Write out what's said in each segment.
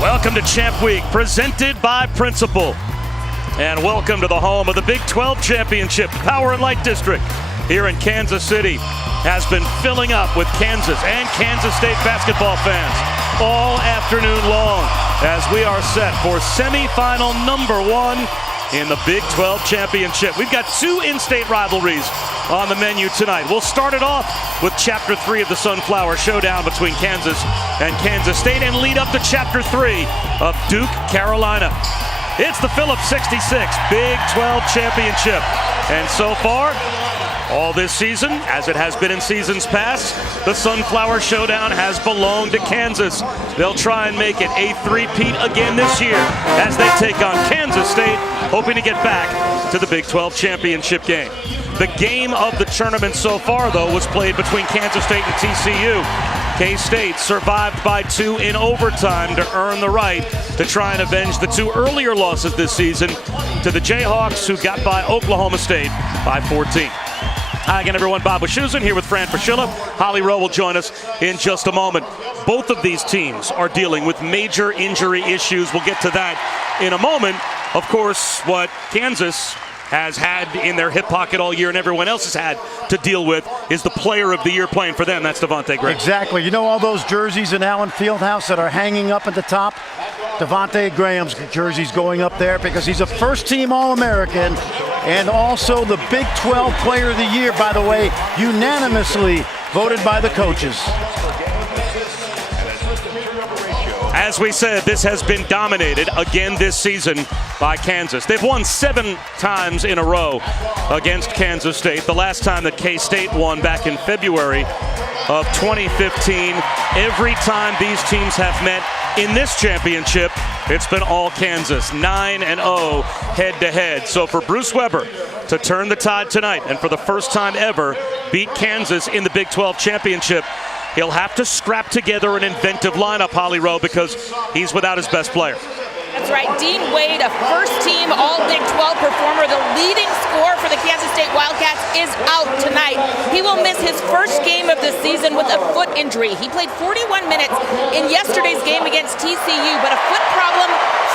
Welcome to Champ Week, presented by Principal. And welcome to the home of the Big 12 Championship. Power and Light District here in Kansas City has been filling up with Kansas and Kansas State basketball fans all afternoon long as we are set for semifinal number 1 in the Big 12 Championship. We've got 2 in-state rivalries on the menu tonight. We'll start it off with Chapter 3 of the Sunflower Showdown between Kansas and Kansas State and lead up to Chapter 3 of Duke, Carolina. It's the Phillips 66 Big 12 Championship. And so far, all this season, as it has been in seasons past, the Sunflower Showdown has belonged to Kansas. They'll try and make it a three-peat again this year as they take on Kansas State, hoping to get back to the Big 12 Championship game. The game of the tournament so far, though, was played between Kansas State and TCU. K-State survived by 2 in overtime to earn the right to try and avenge the 2 earlier losses this season to the Jayhawks, who got by Oklahoma State by 14. Hi again, everyone. Bob Wischusen here with Fran Fraschilla. Holly Rowe will join us in just a moment. Both of these teams are dealing with major injury issues. We'll get to that in a moment. Of course, what Kansas has had in their hip pocket all year and everyone else has had to deal with is the player of the year playing for them. That's Devontae Graham. Exactly. You know all those jerseys in Allen Fieldhouse that are hanging up at the top? Devontae Graham's jersey's going up there because he's a first-team All-American and also the Big 12 Player of the Year, by the way, unanimously voted by the coaches. As we said, this has been dominated again this season by Kansas. They've won 7 times in a row against Kansas State. The last time that K-State won back in February of 2015. Every time these teams have met in this championship, it's been all Kansas, 9-0 head-to-head. So for Bruce Weber to turn the tide tonight and for the first time ever beat Kansas in the Big 12 Championship, he'll have to scrap together an inventive lineup, Holly Rowe, because he's without his best player. That's right. Dean Wade, a first-team All-Big 12 performer, the leading scorer for the Kansas State Wildcats, is out tonight. He will miss his first game of the season with a foot injury. He played 41 minutes in yesterday's game against TCU, but a foot problem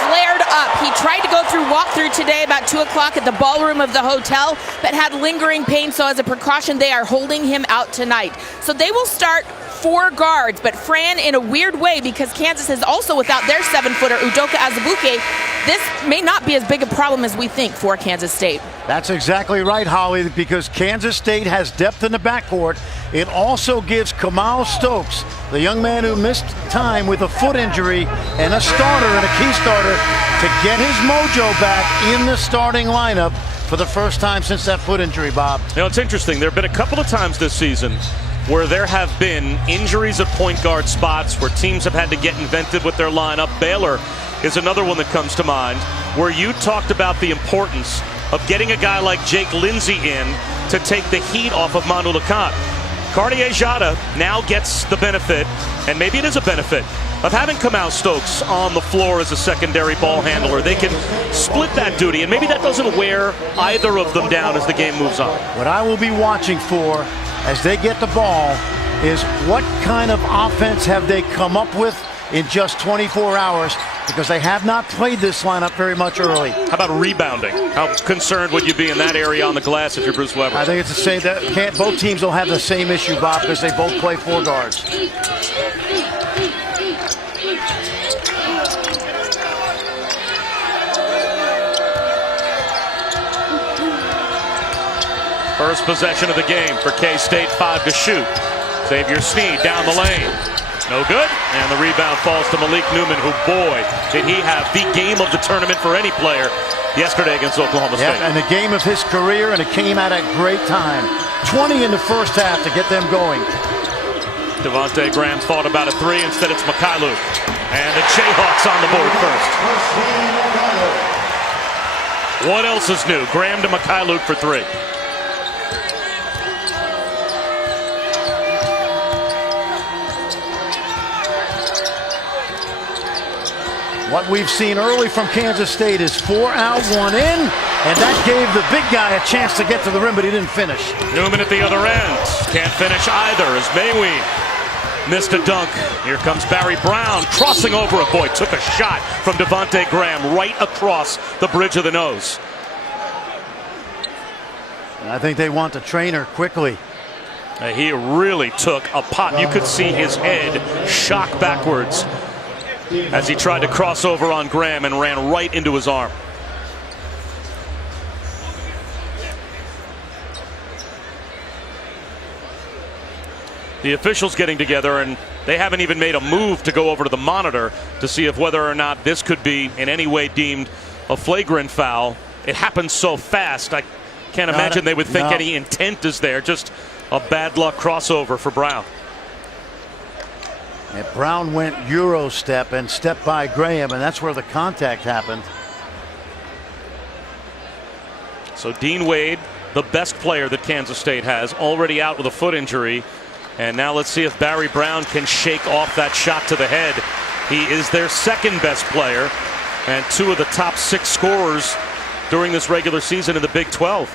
flared up. He tried to go through walkthrough today about 2 o'clock at the ballroom of the hotel, but had lingering pain, so as a precaution, they are holding him out tonight. So they will start 4 guards, but Fran, in a weird way, because Kansas is also without their 7-footer, Udoka Azubuike, this may not be as big a problem as we think for Kansas State. That's exactly right, Holly, because Kansas State has depth in the backcourt. It also gives Kamal Stokes, the young man who missed time with a foot injury, and a starter and a key starter to get his mojo back in the starting lineup for the first time since that foot injury, Bob. You know, it's interesting. There have been a couple of times this season where there have been injuries at point guard spots where teams have had to get inventive with their lineup. Baylor is another one that comes to mind, where you talked about the importance of getting a guy like Jake Lindsey in to take the heat off of Manu Lacan. Cartier-Jada now gets the benefit, and maybe it is a benefit, of having Kamal Stokes on the floor as a secondary ball handler. They can split that duty, and maybe that doesn't wear either of them down as the game moves on. What I will be watching for as they get the ball is what kind of offense have they come up with in just 24 hours, because they have not played this lineup very much early. How about rebounding? How concerned would you be in that area on the glass if you're Bruce Weber? I think it's the same. That both teams will have the same issue, Bob, because they both play 4 guards. First possession of the game for K-State, 5 to shoot. Xavier Sneed down the lane. No good. And the rebound falls to Malik Newman, who, boy, did he have the game of the tournament for any player yesterday against Oklahoma State. Yeah, and the game of his career, and it came at a great time. 20 in the first half to get them going. Devontae Graham thought about a 3. Instead, it's Mykhailiuk. And the Jayhawks on the board first. What else is new? Graham to Mykhailiuk for 3. What we've seen early from Kansas State is 4 out, 1 in, and that gave the big guy a chance to get to the rim, but he didn't finish. Newman at the other end. Can't finish either as Mayween Missed a dunk. Here comes Barry Brown crossing over a boy. Took a shot from Devontae Graham right across the bridge of the nose. And I think they want the trainer quickly. He really took a pot. You could see his head shock backwards as he tried to cross over on Graham and ran right into his arm. The officials getting together, and they haven't even made a move to go over to the monitor to see if whether or not this could be in any way deemed a flagrant foul. It happened so fast, I can't imagine they would think any intent is there. Just a bad luck crossover for Brown. And Brown went Euro step and stepped by Graham, and that's where the contact happened. So Dean Wade, the best player that Kansas State has, already out with a foot injury. And now let's see if Barry Brown can shake off that shot to the head. He is their second best player and two of the top 6 scorers during this regular season in the Big 12.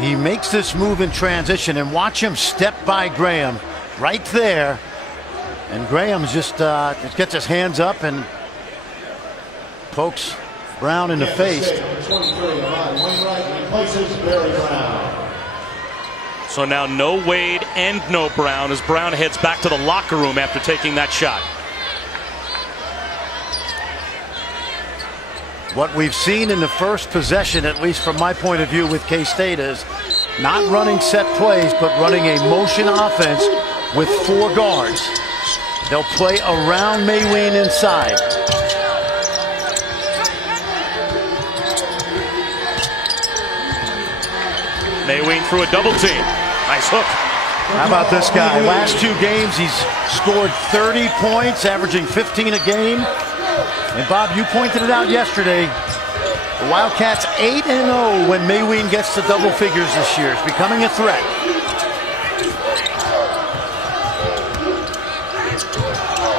He makes this move in transition, and watch him step by Graham right there. And Graham just gets his hands up and pokes Brown in the face. So now no Wade and no Brown as Brown heads back to the locker room after taking that shot. What we've seen in the first possession, at least from my point of view with K-State, is not running set plays, but running a motion offense with 4 guards. They'll play around Mayween inside. Mayween through a double team. Nice hook. How about this guy? Last 2 games, he's scored 30 points, averaging 15 a game. And Bob, you pointed it out yesterday. The Wildcats 8-0 when Mayween gets to double figures this year. It's becoming a threat.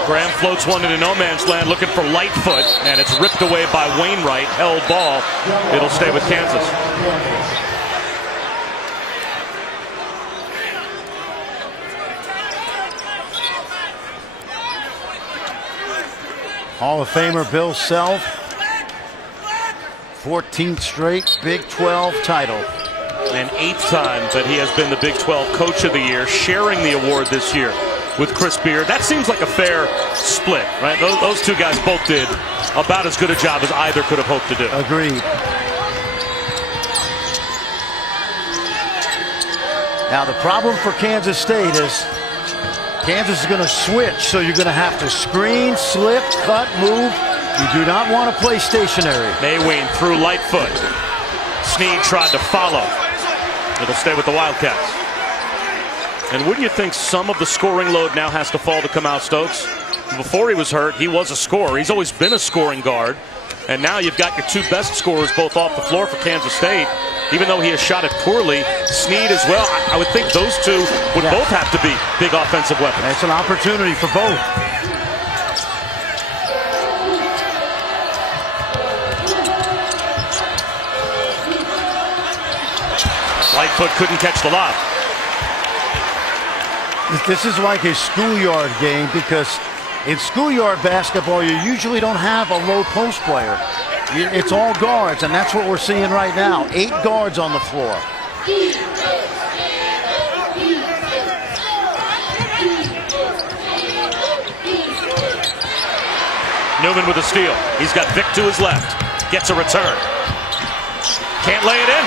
Graham floats one into no man's land looking for Lightfoot, and it's ripped away by Wainwright. Held ball. It'll stay with Kansas. Hall of Famer Bill Self, 14th straight Big 12 title. And 8th time that he has been the Big 12 Coach of the Year, sharing the award this year with Chris Beard. That seems like a fair split, right? Those 2 guys both did about as good a job as either could have hoped to do. Agreed. Now the problem for Kansas State is Kansas is going to switch, so you're going to have to screen, slip, cut, move. You do not want to play stationary. Mayween through Lightfoot. Snead tried to follow. It'll stay with the Wildcats. And wouldn't you think some of the scoring load now has to fall to Kamau Stokes? Before he was hurt, he was a scorer. He's always been a scoring guard. And now you've got your 2 best scorers both off the floor for Kansas State. Even though he has shot it poorly, Snead as well. I would think those 2 would both have to be big offensive weapons. It's an opportunity for both. Lightfoot couldn't catch the lob. This is like a schoolyard game, because in schoolyard basketball, you usually don't have a low post player. It's all guards, and that's what we're seeing right now. 8 guards on the floor. Newman with a steal. He's got Vic to his left. Gets a return. Can't lay it in.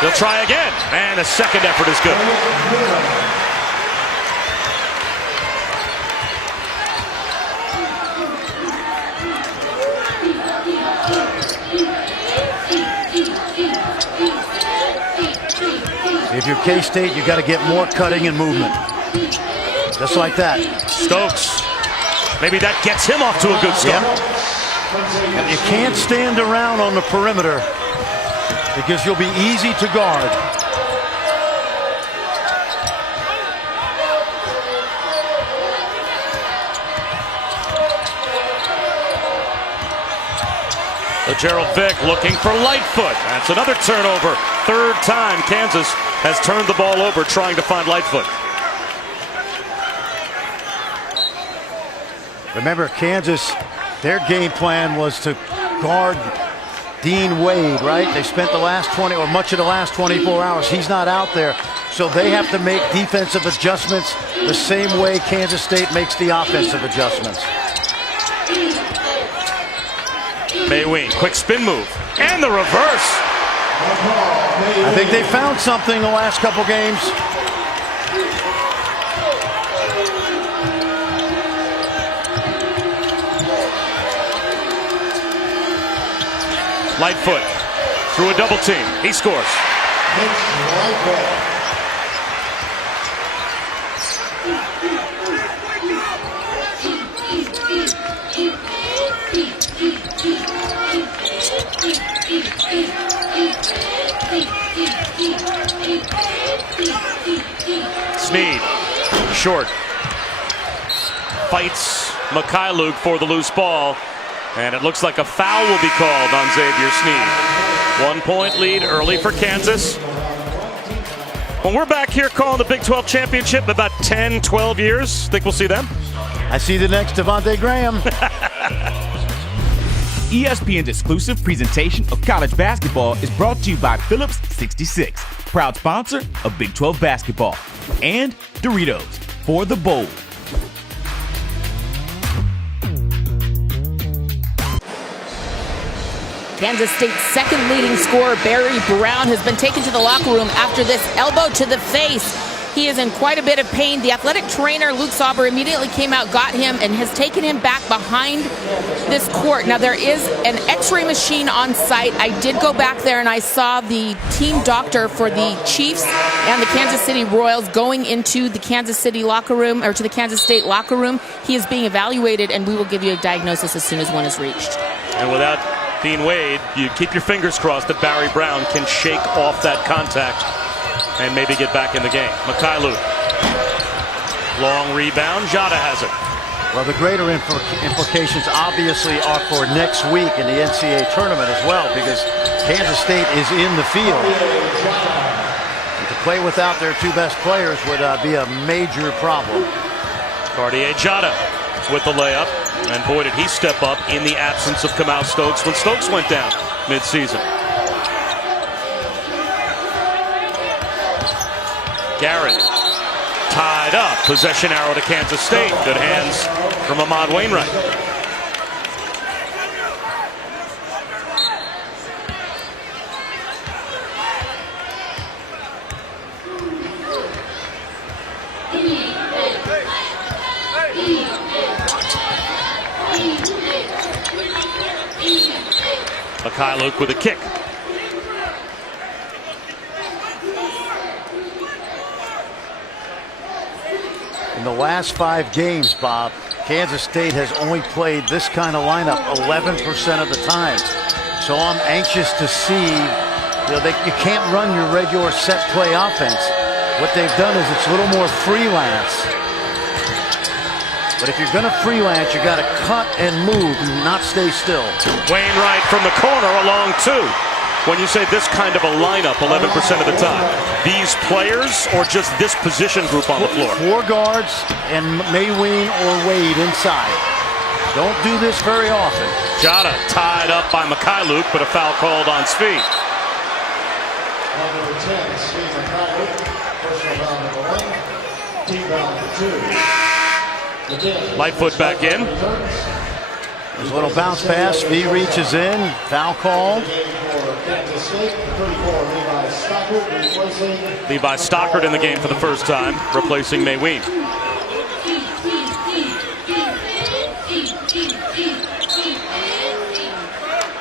He'll try again. And the second effort is good. If you're K-State, you got to get more cutting and movement. Just like that. Stokes. Maybe that gets him off to a good start. Yep. You can't stand around on the perimeter because you'll be easy to guard. The Gerald Vick looking for Lightfoot. That's another turnover. Third time Kansas has turned the ball over trying to find Lightfoot. Remember, Kansas, their game plan was to guard Dean Wade, right? They spent the last 20 or much of the last 24 hours. He's not out there. So they have to make defensive adjustments the same way Kansas State makes the offensive adjustments. Mayween, quick spin move, and the reverse. I think they found something the last couple games. Lightfoot through a double team. He scores. Snead, short, fights Mikhailuk for the loose ball, and it looks like a foul will be called on Xavier Snead. 1 point lead early for Kansas. When we're back here calling the Big 12 championship in about 10, 12 years, think we'll see them? I see the next Devontae Graham. ESPN's exclusive presentation of college basketball is brought to you by Phillips 66, proud sponsor of Big 12 basketball, and Doritos for the bold. Kansas State's second leading scorer, Barry Brown, has been taken to the locker room after this elbow to the face. He is in quite a bit of pain. The athletic trainer, Luke Sauber, immediately came out, got him, and has taken him back behind this court. Now, there is an x-ray machine on site. I did go back there, and I saw the team doctor for the Chiefs and the Kansas City Royals going into the Kansas City locker room, or to the Kansas State locker room. He is being evaluated, and we will give you a diagnosis as soon as one is reached. And without Dean Wade, you keep your fingers crossed that Barry Brown can shake off that contact and maybe get back in the game. Mikhailuk, long rebound, Jada has it. Well, the greater implications obviously are for next week in the NCAA tournament as well, because Kansas State is in the field. And to play without their two best players would be a major problem. Cartier Jada with the layup, and boy did he step up in the absence of Kamau Stokes when Stokes went down mid-season. Garrett tied up, possession arrow to Kansas State. Good hands from Ahmad Wainwright. Mikhailuk with a kick. In the last 5 games, Bob, Kansas State has only played this kind of lineup 11% of the time. So I'm anxious to see, you can't run your regular set play offense. What they've done is it's a little more freelance. But if you're going to freelance, you got to cut and move and not stay still. Wainwright from the corner, a long two. When you say this kind of a lineup 11% of the time, these players or just this position group on the floor? 4 guards and Mayween or Wade inside. Don't do this very often. Jada tied up by Mikhailuk, but a foul called on Svi. Number 10, Svi Mikhailuk. Personal foul number 1. Team foul number 2. Lightfoot back in. There's a little bounce pass. Svi reaches in. Foul called. Levi Stockard in the game for the first time, replacing Mayween.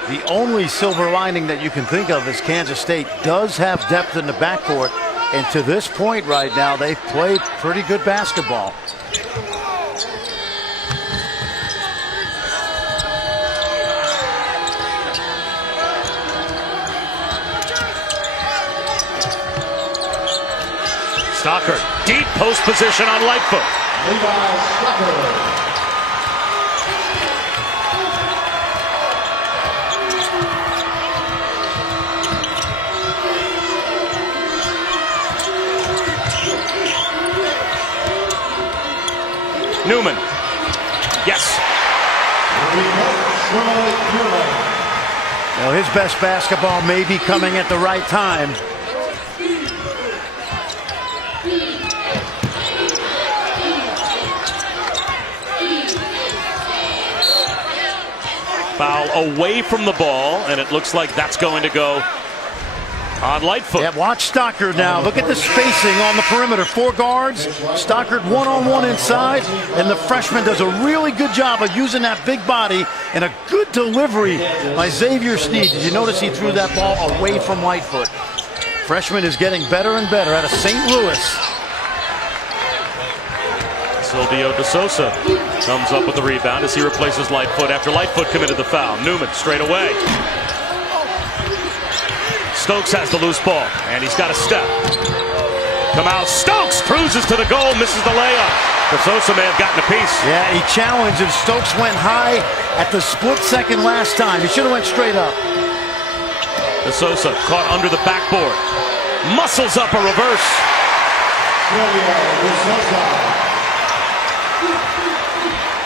The only silver lining that you can think of is Kansas State does have depth in the backcourt, and to this point right now, they've played pretty good basketball. Stockard, deep post position on Lightfoot. Levi Stockard. Newman. Yes. Now his best basketball may be coming at the right time. Foul away from the ball, and it looks like that's going to go on Lightfoot. Yeah, watch Stockard now. Look at the spacing on the perimeter. 4 guards. Stockard one-on-one inside, and the freshman does a really good job of using that big body and a good delivery by Xavier Sneed. Did you notice he threw that ball away from Lightfoot? Freshman is getting better and better out of St. Louis. Silvio De Sousa comes up with the rebound as he replaces Lightfoot after Lightfoot committed the foul. Newman straight away. Stokes has the loose ball, and he's got a step. Kamau Stokes cruises to the goal, misses the layup. De Sousa may have gotten a piece. Yeah, he challenged, and Stokes went high at the split second last time. He should have went straight up. De Sousa caught under the backboard. Muscles up a reverse.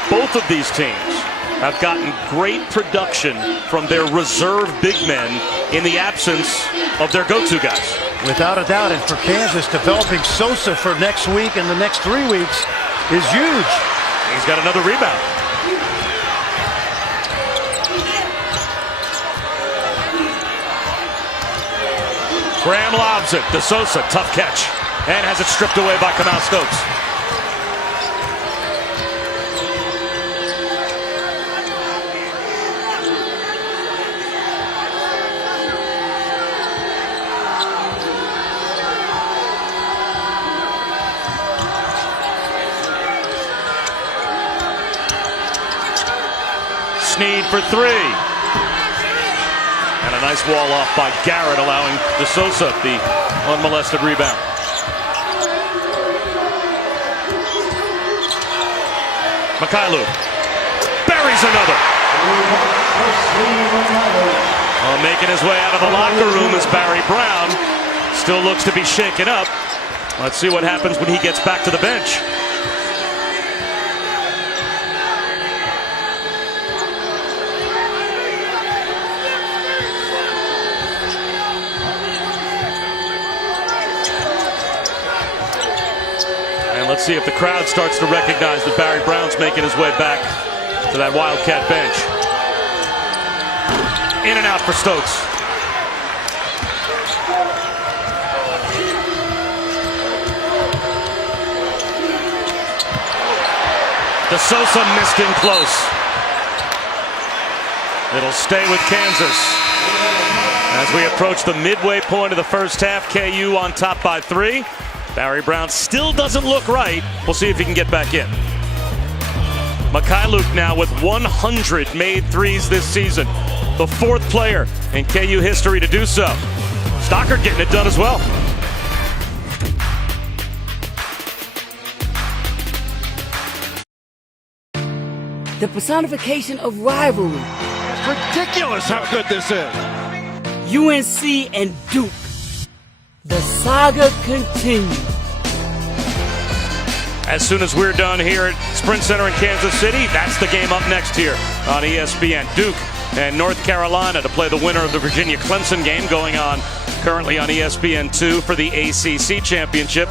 Both of these teams have gotten great production from their reserve big men in the absence of their go-to guys. Without a doubt, and for Kansas, developing Sosa for next week and the next 3 weeks is huge. He's got another rebound. Graham lobs it. De Sousa, tough catch, and has it stripped away by Kamau Stokes. Sneed for 3. And a nice wall off by Garrett, allowing De Sousa the unmolested rebound. Mikhailu buries another. Making his way out of the locker room is Barry Brown. Still looks to be shaken up. Let's see what happens when he gets back to the bench. Let's see if the crowd starts to recognize that Barry Brown's making his way back to that Wildcat bench. In and out for Stokes. De Sousa missed in close. It'll stay with Kansas. As we approach the midway point of the first half, KU on top by 3. Barry Brown still doesn't look right. We'll see if he can get back in. Mikhailu now with 100 made threes this season. The 4th player in KU history to do so. Stockard getting it done as well. The personification of rivalry. It's ridiculous how good this is. UNC and Duke. The saga continues. As soon as we're done here at Sprint Center in Kansas City, that's the game up next here on ESPN. Duke and North Carolina to play the winner of the Virginia-Clemson game, going on currently on ESPN2 for the ACC Championship.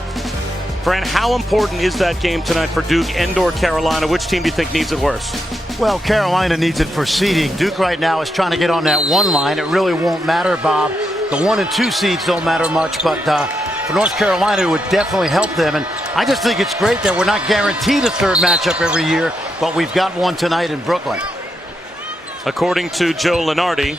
Fran, how important is that game tonight for Duke and/or Carolina? Which team do you think needs it worse? Well, Carolina needs it for seeding. Duke right now is trying to get on that 1 line. It really won't matter, Bob. The 1 and 2 seeds don't matter much, but for North Carolina, it would definitely help them. And I just think it's great that we're not guaranteed a 3rd matchup every year, but we've got one tonight in Brooklyn. According to Joe Lenardi,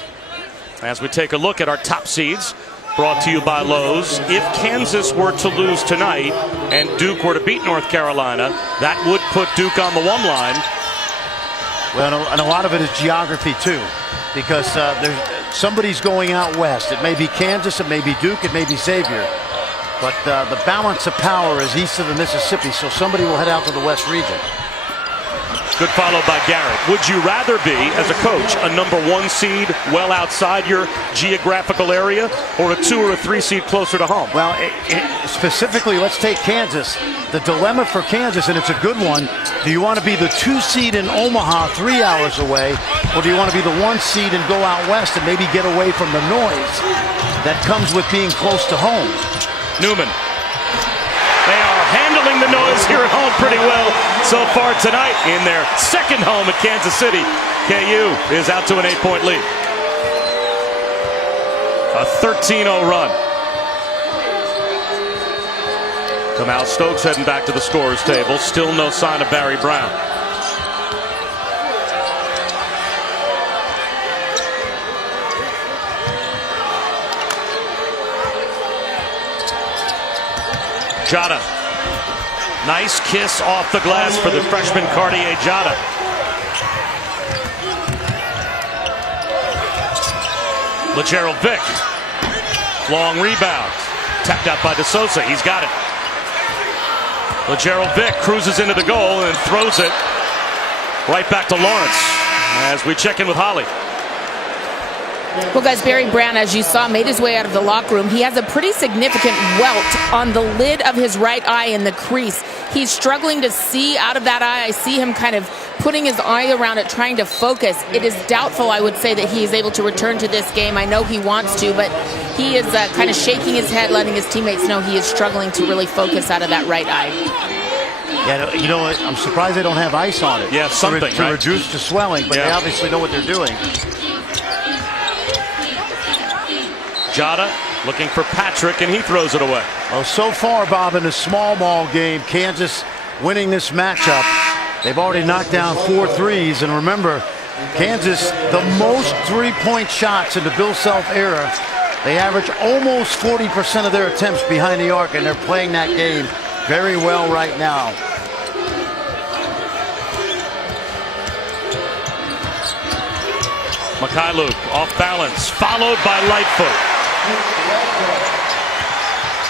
as we take a look at our top seeds, brought to you by Lowe's, if Kansas were to lose tonight and Duke were to beat North Carolina, that would put Duke on the 1 line. Well, and a lot of it is geography, too, because somebody's going out west. It may be Kansas, it may be Duke, it may be Xavier. But the balance of power is east of the Mississippi, so somebody will head out to the west region. Good follow by Garrett. Would you rather be, as a coach, a #1 seed well outside your geographical area, or a 2 or a 3 seed closer to home? Well, specifically, let's take Kansas. The dilemma for Kansas, and it's a good one, do you want to be the 2 seed in Omaha 3 hours away, or do you want to be the 1 seed and go out west and maybe get away from the noise that comes with being close to home? Newman. They are handling the noise here at home pretty well so far tonight in their second home at Kansas City. KU is out to an 8-point lead. A 13-0 run. Kamau Stokes heading back to the scorer's table. Still no sign of Barry Brown. Jada. Nice kiss off the glass for the freshman Cartier Jada. LeGerald Vick. Long rebound. Tapped out by DeSouza. He's got it. LeGerald Vick cruises into the goal and throws it right back to Lawrence as we check in with Holly. Well, guys, Barry Brown, as you saw, made his way out of the locker room. He has a pretty significant welt on the lid of his right eye in the crease. He's struggling to see out of that eye. I see him kind of putting his eye around it, trying to focus. It is doubtful, I would say, that he is able to return to this game. I know he wants to, but he is kind of shaking his head, letting his teammates know he is struggling to really focus out of that right eye. Yeah, you know what? I'm surprised they don't have ice on it. Yeah, something, to reduce the swelling, but they obviously know what they're doing. Jada looking for Patrick, and he throws it away. Well, so far, Bob, in the small ball game, Kansas winning this matchup. They've already knocked down 4 threes, and remember, Kansas, the most three-point shots in the Bill Self era. They average almost 40% of their attempts behind the arc, and they're playing that game very well right now. Mikhailuk off balance, followed by Lightfoot.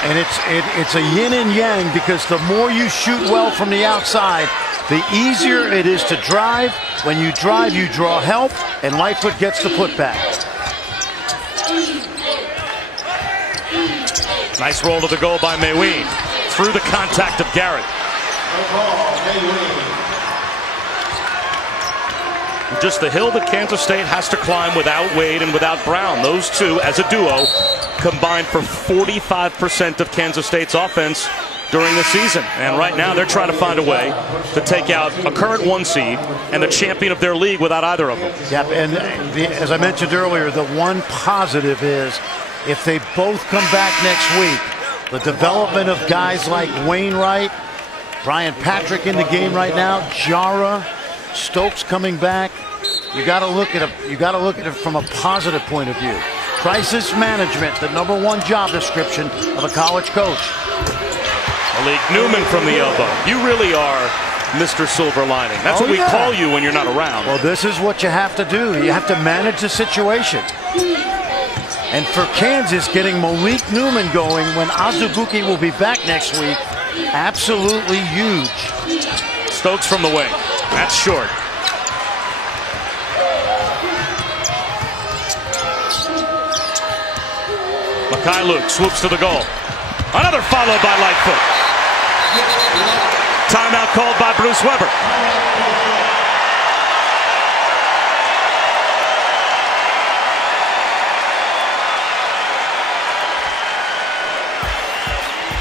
And it's a yin and yang, because the more you shoot well from the outside, the easier it is to drive. When you drive, you draw help, and Lightfoot gets the putback. Nice roll to the goal by Mayween. Through the contact of Garrett. Just the hill that Kansas State has to climb without Wade and without Brown. Those two, as a duo, combined for 45% of Kansas State's offense during the season. And right now, they're trying to find a way to take out a current 1 seed and the champion of their league without either of them. Yep, and as I mentioned earlier, the one positive is if they both come back next week, the development of guys like Wainwright, Brian Patrick in the game right now, Jara, Stokes coming back. You got to look at it from a positive point of view. Crisis management, the #1 job description of a college coach. Malik Newman from the elbow. You really are Mr. Silver Lining. That's what we call you when you're not around. Well, this is what you have to do. You have to manage the situation. And for Kansas, getting Malik Newman going when Azubuike will be back next week, absolutely huge. Stokes from the wing. That's short. Mikhailuk swoops to the goal. Another follow by Lightfoot. Timeout called by Bruce Weber.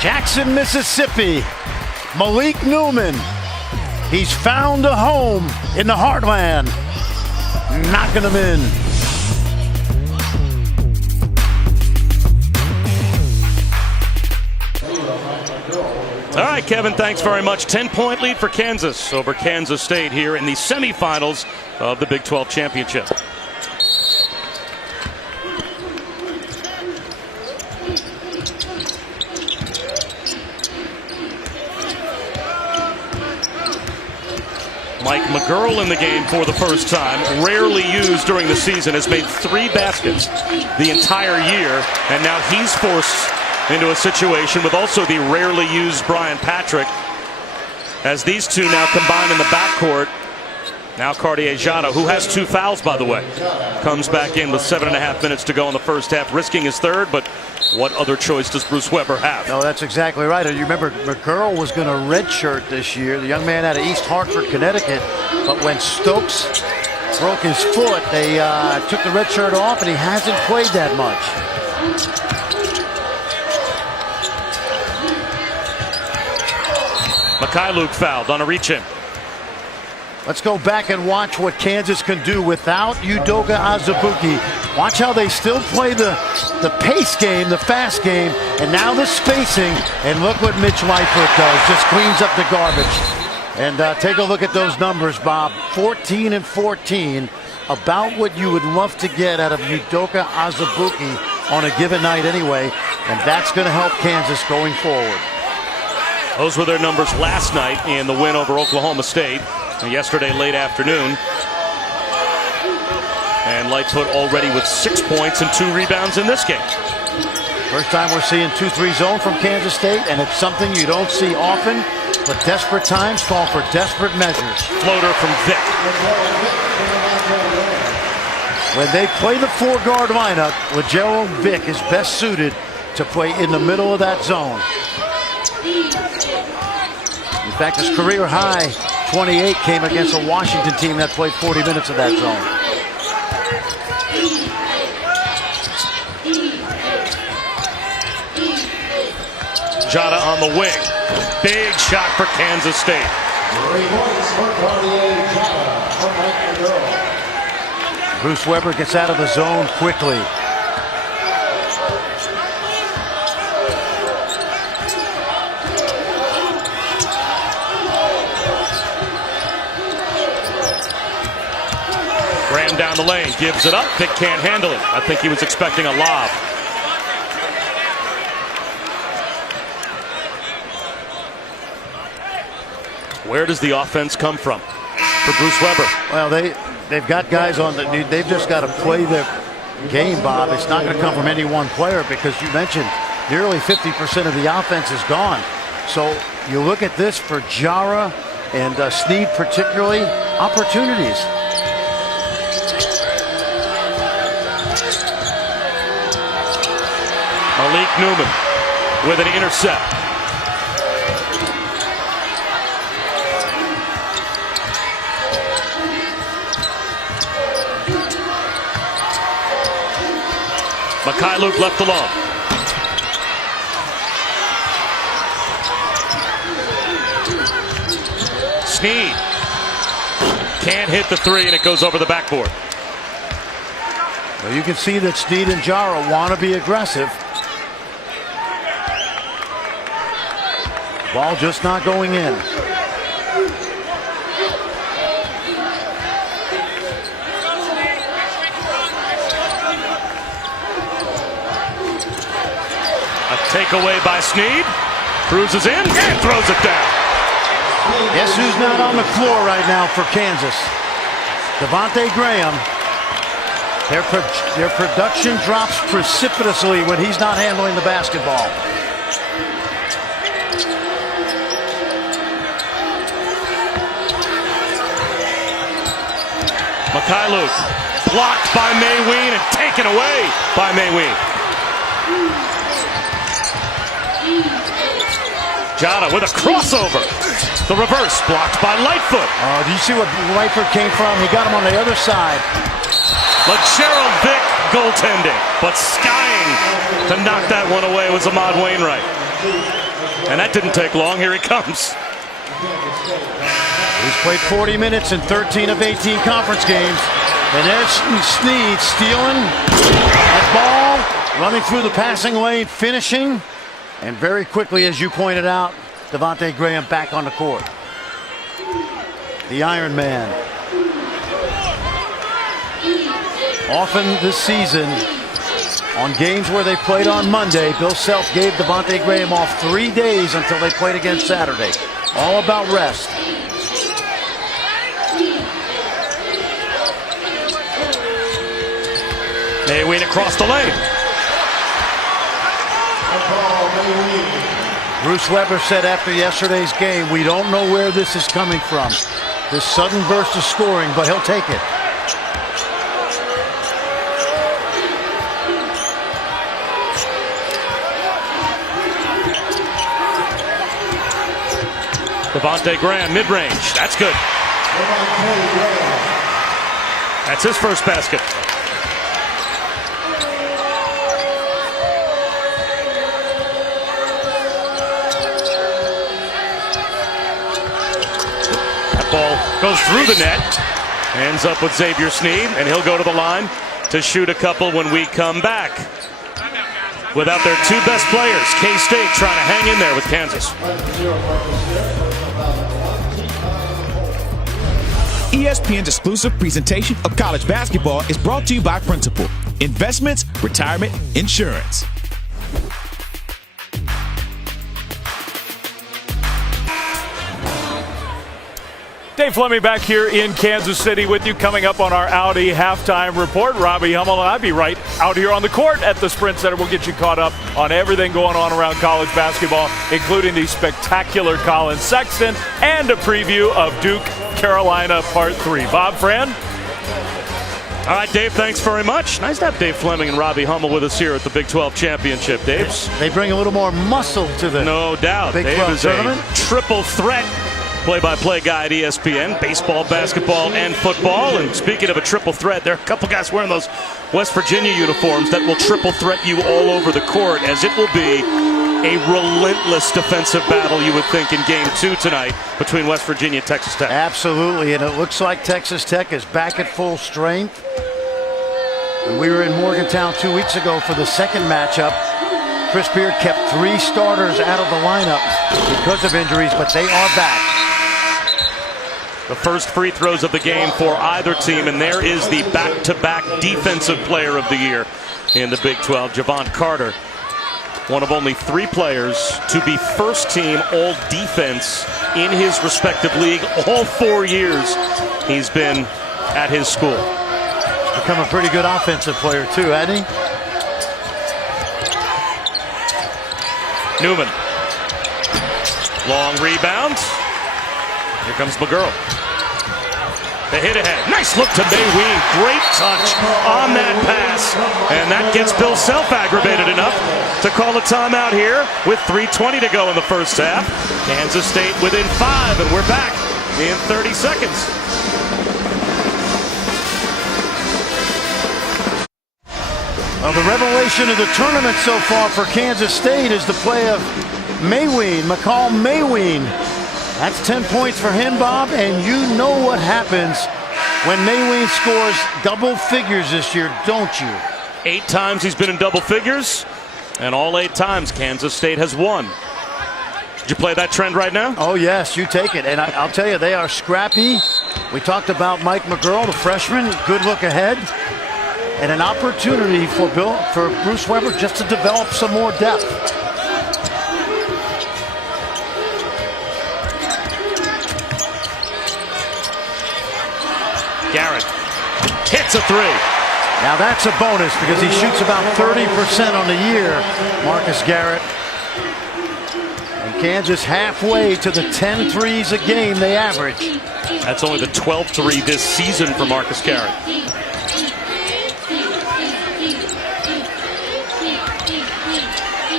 Jackson, Mississippi. Malik Newman. He's found a home in the heartland. Knocking them in. All right, Kevin, thanks very much. 10-point lead for Kansas over Kansas State here in the semifinals of the Big 12 championship. Mike McGurl in the game for the first time, rarely used during the season, has made 3 baskets the entire year, and now he's forced into a situation with also the rarely used Brian Patrick, as these two now combine in the backcourt Now Cartier Jada, who has 2 fouls, by the way, comes back in with 7.5 minutes to go in the first half, risking his third, but what other choice does Bruce Weber have? No, that's exactly right. You remember McCurl was going to redshirt this year, the young man out of East Hartford, Connecticut, but when Stokes broke his foot, they took the red shirt off, and he hasn't played that much. Mikhailuk fouled on a reach-in. Let's go back and watch what Kansas can do without Udoka Azubuike. Watch how they still play the pace game, the fast game, and now the spacing. And look what Mitch Lightfoot does, just cleans up the garbage. And take a look at those numbers, Bob. 14 and 14, about what you would love to get out of Udoka Azubuike on a given night anyway. And that's going to help Kansas going forward. Those were their numbers last night in the win over Oklahoma State. Yesterday late afternoon. And Lightfoot already with 6 points and 2 rebounds in this game. First time we're seeing 2-3 zone from Kansas State, and it's something you don't see often, but desperate times call for desperate measures. Floater from Vic. When they play the 4-guard lineup, Gerald Vic is best suited to play in the middle of that zone. In fact, his career high 28 came against a Washington team that played 40 minutes of that zone. Jada on the wing. Big shot for Kansas State. 3 points for Cartier Jada from Mike McGurl. Bruce Weber gets out of the zone quickly. Graham down the lane, gives it up. Vic can't handle it. I think he was expecting a lob. Where does the offense come from for Bruce Weber? Well, they've got guys on they've just got to play their game, Bob. It's not going to come from any one player because you mentioned nearly 50% of the offense is gone. So you look at this for Jara and Snead particularly, opportunities. Malik Newman with an intercept. Mikhailuk left alone. Snead can't hit the 3, and it goes over the backboard. Well, you can see that Snead and Jara want to be aggressive. Ball just not going in. A takeaway by Snead. Cruises in and throws it down. Guess who's not on the floor right now for Kansas? Devontae Graham. Their production drops precipitously when he's not handling the basketball. Mikhailuk blocked by Mayween and taken away by Mayween. Jada with a crossover. The reverse blocked by Lightfoot. Oh, do you see what Lightfoot came from? He got him on the other side. Gerald Vic goaltending, but skying to knock that one away was Ahmad Wainwright. And that didn't take long. Here he comes. He's played 40 minutes in 13 of 18 conference games. And there's Snead stealing that ball, running through the passing lane, finishing. And very quickly, as you pointed out, Devontae Graham back on the court. The Iron Man. Often this season, on games where they played on Monday, Bill Self gave Devontae Graham off 3 days until they played again Saturday. All about rest. Mayween across the lane. Bruce Weber said after yesterday's game, we don't know where this is coming from. this sudden burst of scoring, but he'll take it. Devontae Graham, mid-range. That's good. That's his first basket. That ball goes through the net. Ends up with Xavier Sneed, and he'll go to the line to shoot a couple when we come back. Without their two best players, K-State trying to hang in there with Kansas. ESPN's exclusive presentation of college basketball is brought to you by Principal, Investments, Retirement, Insurance. Dave Fleming back here in Kansas City with you. Coming up on our Audi halftime report, Robbie Hummel and I'll be right out here on the court at the Sprint Center. We'll get you caught up on everything going on around college basketball, including the spectacular Colin Sexton and a preview of Duke Carolina Part 3. Bob Friend? All right, Dave, thanks very much. Nice to have Dave Fleming and Robbie Hummel with us here at the Big 12 Championship, Daves. They bring a little more muscle to the No doubt. Big Dave 12 is tournament. a triple threat play-by-play guy at ESPN, baseball, basketball, and football. And speaking of a triple threat, there are a couple guys wearing those West Virginia uniforms that will triple threat you all over the court, as it will be a relentless defensive battle, you would think, in Game 2 tonight between West Virginia and Texas Tech. Absolutely, and it looks like Texas Tech is back at full strength. And we were in Morgantown 2 weeks ago for the second matchup. Chris Beard kept 3 starters out of the lineup because of injuries, but they are back. The first free throws of the game for either team, and there is the back-to-back Defensive Player of the Year in the Big 12, Javon Carter. One of only 3 players to be first-team all-defense in his respective league all 4 years he's been at his school. Become a pretty good offensive player too, hasn't he? Newman. Long rebound. Here comes McGurl. The hit ahead. Nice look to Mayween. Great touch on that pass. And that gets Bill Self aggravated enough to call a timeout here with 3:20 to go in the first half. Kansas State within 5, and we're back in 30 seconds. Well, the revelation of the tournament so far for Kansas State is the play of Mayween, McCall Mayween. That's 10 points for him, Bob, and you know what happens when Mayween scores double figures this year, don't you? 8 times he's been in double figures, and all 8 times Kansas State has won. Did you play that trend right now? Oh, yes, you take it. And I'll tell you, they are scrappy. We talked about Mike McGurl, the freshman, good look ahead. And an opportunity for Bruce Weber just to develop some more depth. Garrett hits a 3. Now that's a bonus because he shoots about 30% on the year, Marcus Garrett. And Kansas halfway to the 10 threes a game they average. That's only the 12th 3 this season for Marcus Garrett.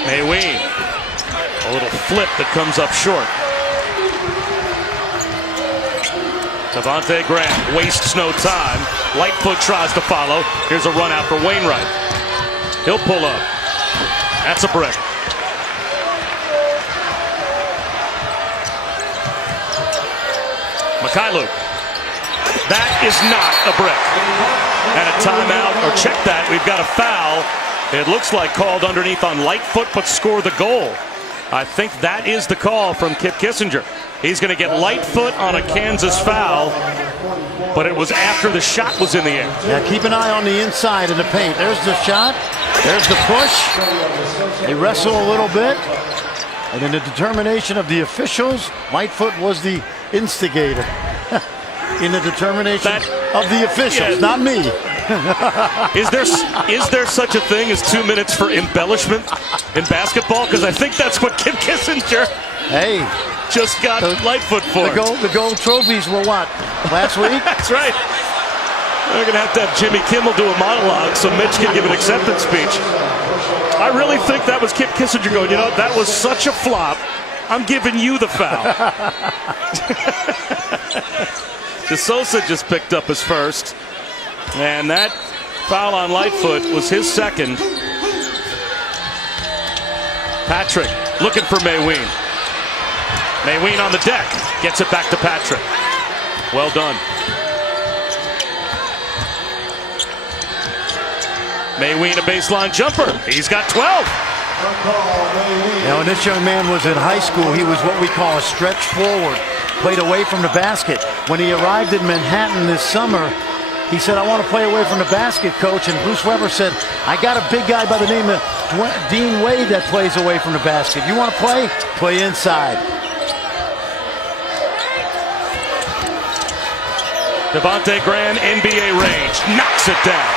Mayween. A little flip that comes up short. Devontae Graham wastes no time. Lightfoot tries to follow. Here's a run out for Wainwright. He'll pull up. That's a brick. Mikhailuk. That is not a brick. And a timeout, or check that, we've got a foul. It looks like called underneath on Lightfoot, but score the goal. I think that is the call from Kip Kissinger. He's going to get Lightfoot on a Kansas foul, but it was after the shot was in the air. Yeah, keep an eye on the inside in the paint. There's the shot. There's the push. They wrestle a little bit. And in the determination of the officials, Lightfoot was the instigator. In the determination of the officials, not me. Is there such a thing as 2 minutes for embellishment in basketball? Because I think that's what Kip Kissinger. Hey, just got Lightfoot for it. The gold trophies were what? Last week? That's right. We're going to have Jimmy Kimmel do a monologue so Mitch can give an acceptance speech. I really think that was Kip Kissinger going, that was such a flop. I'm giving you the foul. DeSouza just picked up his first. And that foul on Lightfoot was his second. Patrick looking for Mayween. Mayween on the deck. Gets it back to Patrick. Well done. Mayween a baseline jumper. He's got 12. Now, when this young man was in high school, he was what we call a stretch forward. Played away from the basket. When he arrived in Manhattan this summer, he said, I want to play away from the basket, coach. And Bruce Weber said, I got a big guy by the name of Dean Wade that plays away from the basket. You want to play? Play inside. Devontae Graham, NBA range. Knocks it down.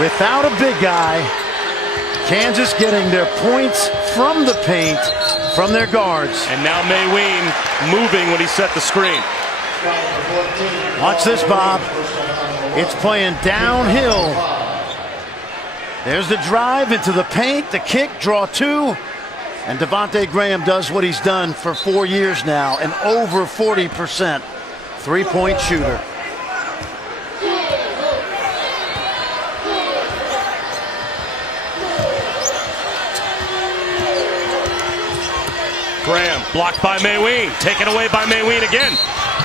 Without a big guy, Kansas getting their points from the paint, from their guards. And now Mayween moving when he set the screen. Watch this, Bob. It's playing downhill. There's the drive into the paint, the kick, draw two. And Devontae Graham does what he's done for 4 years now, an over 40% three-point shooter. Graham blocked by Mayween, taken away by Mayween again.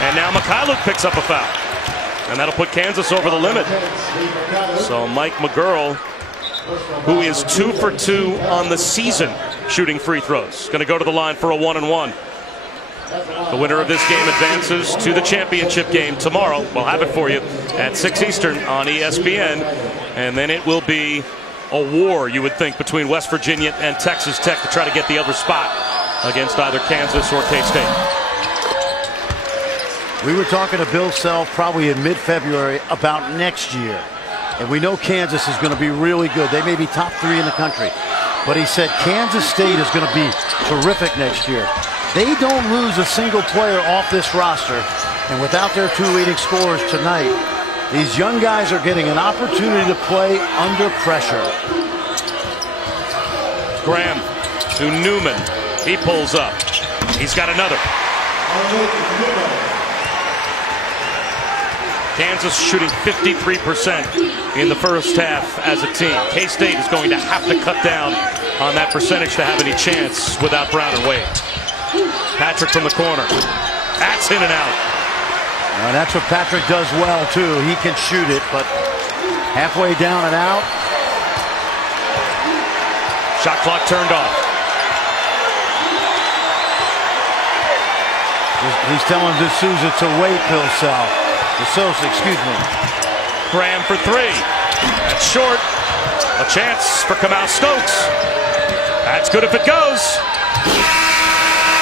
And now Mikhailuk picks up a foul. And that'll put Kansas over the limit. So Mike McGurl, who is 2 for 2 on the season shooting free throws, going to go to the line for a 1-and-1. The winner of this game advances to the championship game tomorrow. We'll have it for you at 6 Eastern on ESPN. And then it will be a war, you would think, between West Virginia and Texas Tech to try to get the other spot against either Kansas or K-State. We were talking to Bill Self probably in mid-February about next year. And we know Kansas is going to be really good. They may be top 3 in the country. But he said Kansas State is going to be terrific next year. They don't lose a single player off this roster. And without their 2 leading scorers tonight, these young guys are getting an opportunity to play under pressure. Graham to Newman. He pulls up. He's got another. Kansas shooting 53% in the first half as a team. K-State is going to have to cut down on that percentage to have any chance without Brown and Wade. Patrick from the corner. That's in and out. And that's what Patrick does well, too. He can shoot it, but halfway down and out. Shot clock turned off. He's telling D'Souza to wait, Bill Self. DeSouza, excuse me. Graham for 3. That's short. A chance for Kamau Stokes. That's good if it goes.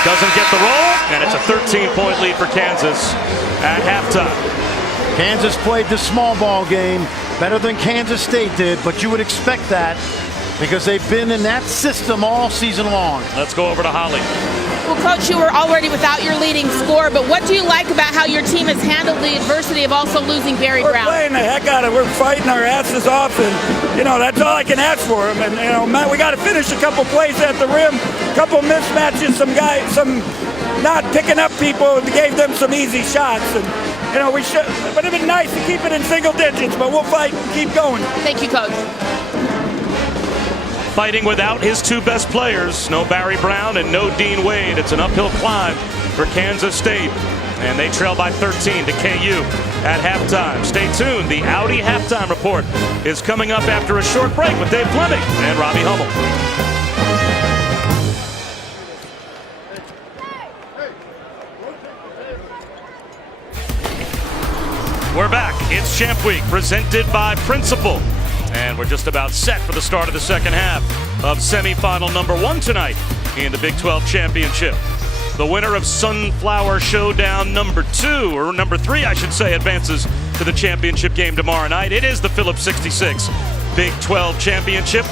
Doesn't get the roll, and it's a 13-point lead for Kansas at halftime. Kansas played the small ball game better than Kansas State did, but you would expect that because they've been in that system all season long. Let's go over to Holly. Well, Coach, you were already without your leading scorer, but what do you like about how your team has handled the adversity of also losing Barry Brown? We're playing the heck out of it. We're fighting our asses off, and, that's all I can ask for them. And, Matt, we got to finish a couple plays at the rim, a couple mismatches, some not picking up people, gave them some easy shots. And, we should, but it'd been nice to keep it in single digits, but we'll fight and keep going. Thank you, Coach. Fighting without his 2 best players, no Barry Brown and no Dean Wade. It's an uphill climb for Kansas State, and they trail by 13 to KU at halftime. Stay tuned. The Audi halftime report is coming up after a short break with Dave Fleming and Robbie Hummel. We're back. It's Champ Week presented by Principal. And we're just about set for the start of the second half of semifinal number 1 tonight in the Big 12 Championship. The winner of Sunflower Showdown number 2, or number 3, I should say, advances to the championship game tomorrow night. It is the Phillips 66 Big 12 Championship.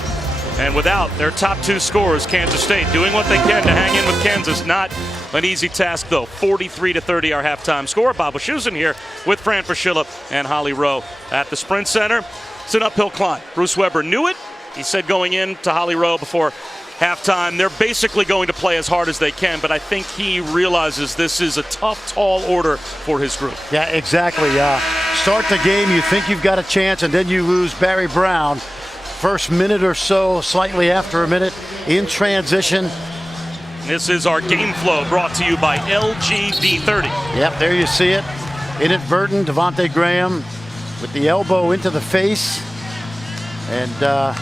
And without their top two scorers, Kansas State doing what they can to hang in with Kansas. Not an easy task, though. 43-30 our halftime score. Bob Wischusen here with Fran Fraschilla and Holly Rowe at the Sprint Center. It's an uphill climb. Bruce Weber knew it. He said going in to Holly Rowe before halftime, they're basically going to play as hard as they can, but I think he realizes this is a tough, tall order for his group. Yeah, exactly. Start the game, you think you've got a chance, and then you lose Barry Brown. First minute or so, slightly after a minute, in transition. This is our game flow brought to you by LGV30. Yep, there you see it. Inadvertent, Devontae Graham with the elbow into the face. And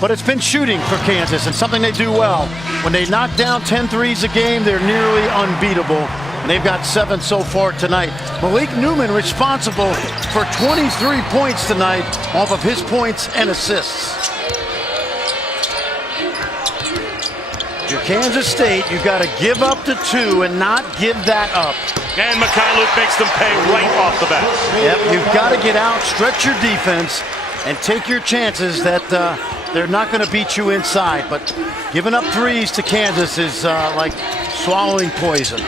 but it's been shooting for Kansas, and something they do well. When they knock down 10 threes a game, they're nearly unbeatable. And they've got 7 so far tonight. Malik Newman responsible for 23 points tonight off of his points and assists. You're Kansas State, you got to give up to 2 and not give that up. And Mikhailuk makes them pay right off the bat. Yep, you've got to get out, stretch your defense, and take your chances that they're not going to beat you inside. But giving up threes to Kansas is like swallowing poison.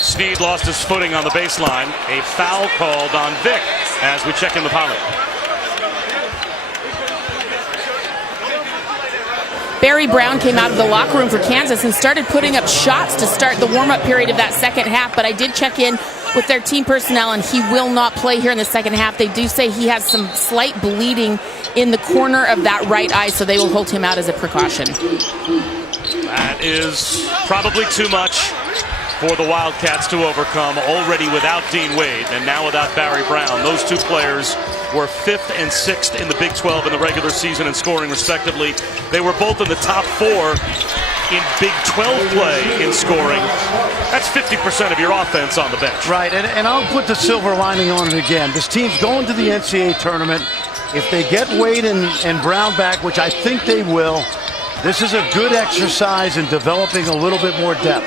Snead lost his footing on the baseline. A foul called on Vic as we check in with Holly. Barry Brown came out of the locker room for Kansas and started putting up shots to start the warm-up period of that second half, but I did check in with their team personnel, and he will not play here in the second half. They do say he has some slight bleeding in the corner of that right eye, so they will hold him out as a precaution. That is probably too much for the Wildcats to overcome, already without Dean Wade and now without Barry Brown. Those two players were 5th and 6th in the Big 12 in the regular season in scoring, respectively. They were both in the top 4 in Big 12 play in scoring. That's 50% of your offense on the bench. Right, and I'll put the silver lining on it again. This team's going to the NCAA tournament. If they get Wade and Brown back, which I think they will, this is a good exercise in developing a little bit more depth.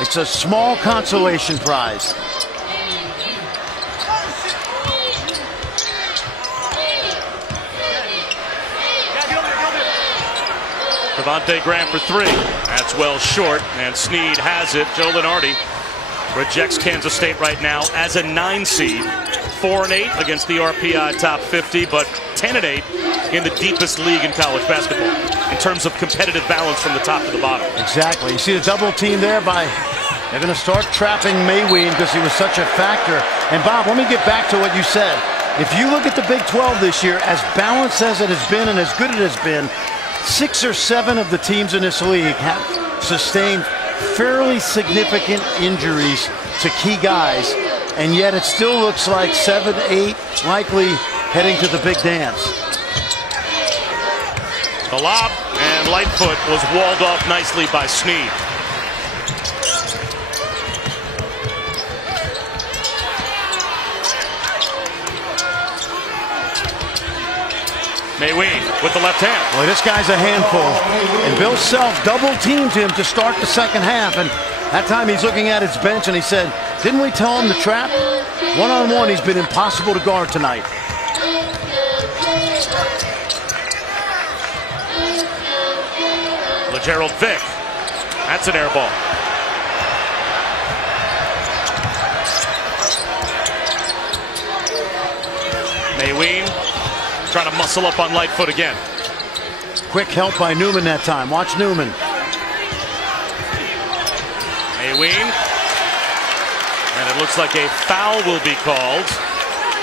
It's a small consolation prize. Devontae Graham for 3. That's well short, and Snead has it. Joe Lenardi rejects Kansas State right now as a 9 seed. 4-8 against the RPI top 50, but 10-8 in the deepest league in college basketball in terms of competitive balance from the top to the bottom. Exactly. You see the double team there they're going to start trapping Mayween because he was such a factor. And Bob, let me get back to what you said. If you look at the Big 12 this year, as balanced as it has been and as good it has been, 6 or 7 of the teams in this league have sustained fairly significant injuries to key guys, and yet it still looks like 7, 8 likely heading to the big dance. The lob, and Lightfoot was walled off nicely by Snead. Mayween with the left hand. Boy, this guy's a handful. And Bill Self double-teamed him to start the second half. And that time he's looking at his bench and he said, didn't we tell him to trap? One-on-one, he's been impossible to guard tonight. LeGerald Vick. That's an air ball. Mayween trying to muscle up on Lightfoot again. Quick help by Newman that time. Watch Newman. Mayween. And it looks like a foul will be called.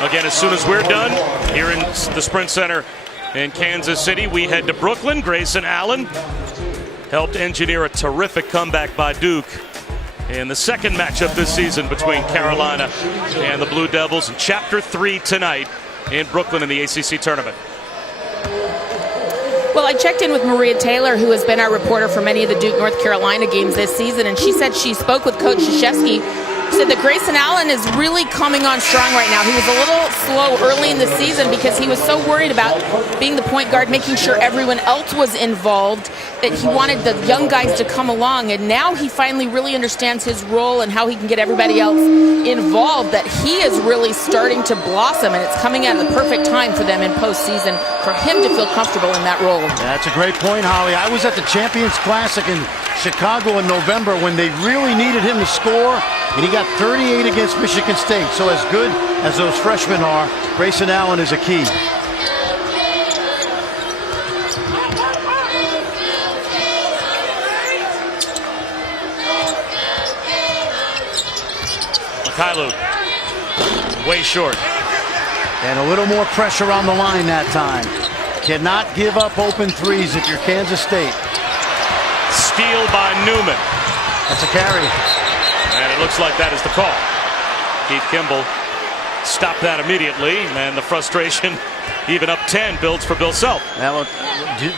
Again, as soon as we're done here in the Sprint Center in Kansas City, we head to Brooklyn. Grayson Allen helped engineer a terrific comeback by Duke in the second matchup this season between Carolina and the Blue Devils. In Chapter 3 tonight in Brooklyn in the ACC tournament. Well, I checked in with Maria Taylor, who has been our reporter for many of the Duke North Carolina games this season, and she said she spoke with Coach Krzyzewski said that Grayson Allen is really coming on strong right now. He was a little slow early in the season because he was so worried about being the point guard, making sure everyone else was involved, that he wanted the young guys to come along. And now he finally really understands his role and how he can get everybody else involved, that he is really starting to blossom, and it's coming at the perfect time for them in postseason for him to feel comfortable in that role. That's a great point, Holly. I was at the Champions Classic in Chicago in November when they really needed him to score, and he got 38 against Michigan State. So as good as those freshmen are, Grayson Allen is a key. Kylu, way short. And a little more pressure on the line that time. Cannot give up open threes if you're Kansas State. Steal by Newman. That's a carry. And it looks like that is the call. Keith Kimball stopped that immediately, and the frustration, even up 10, builds for Bill Self. Now look,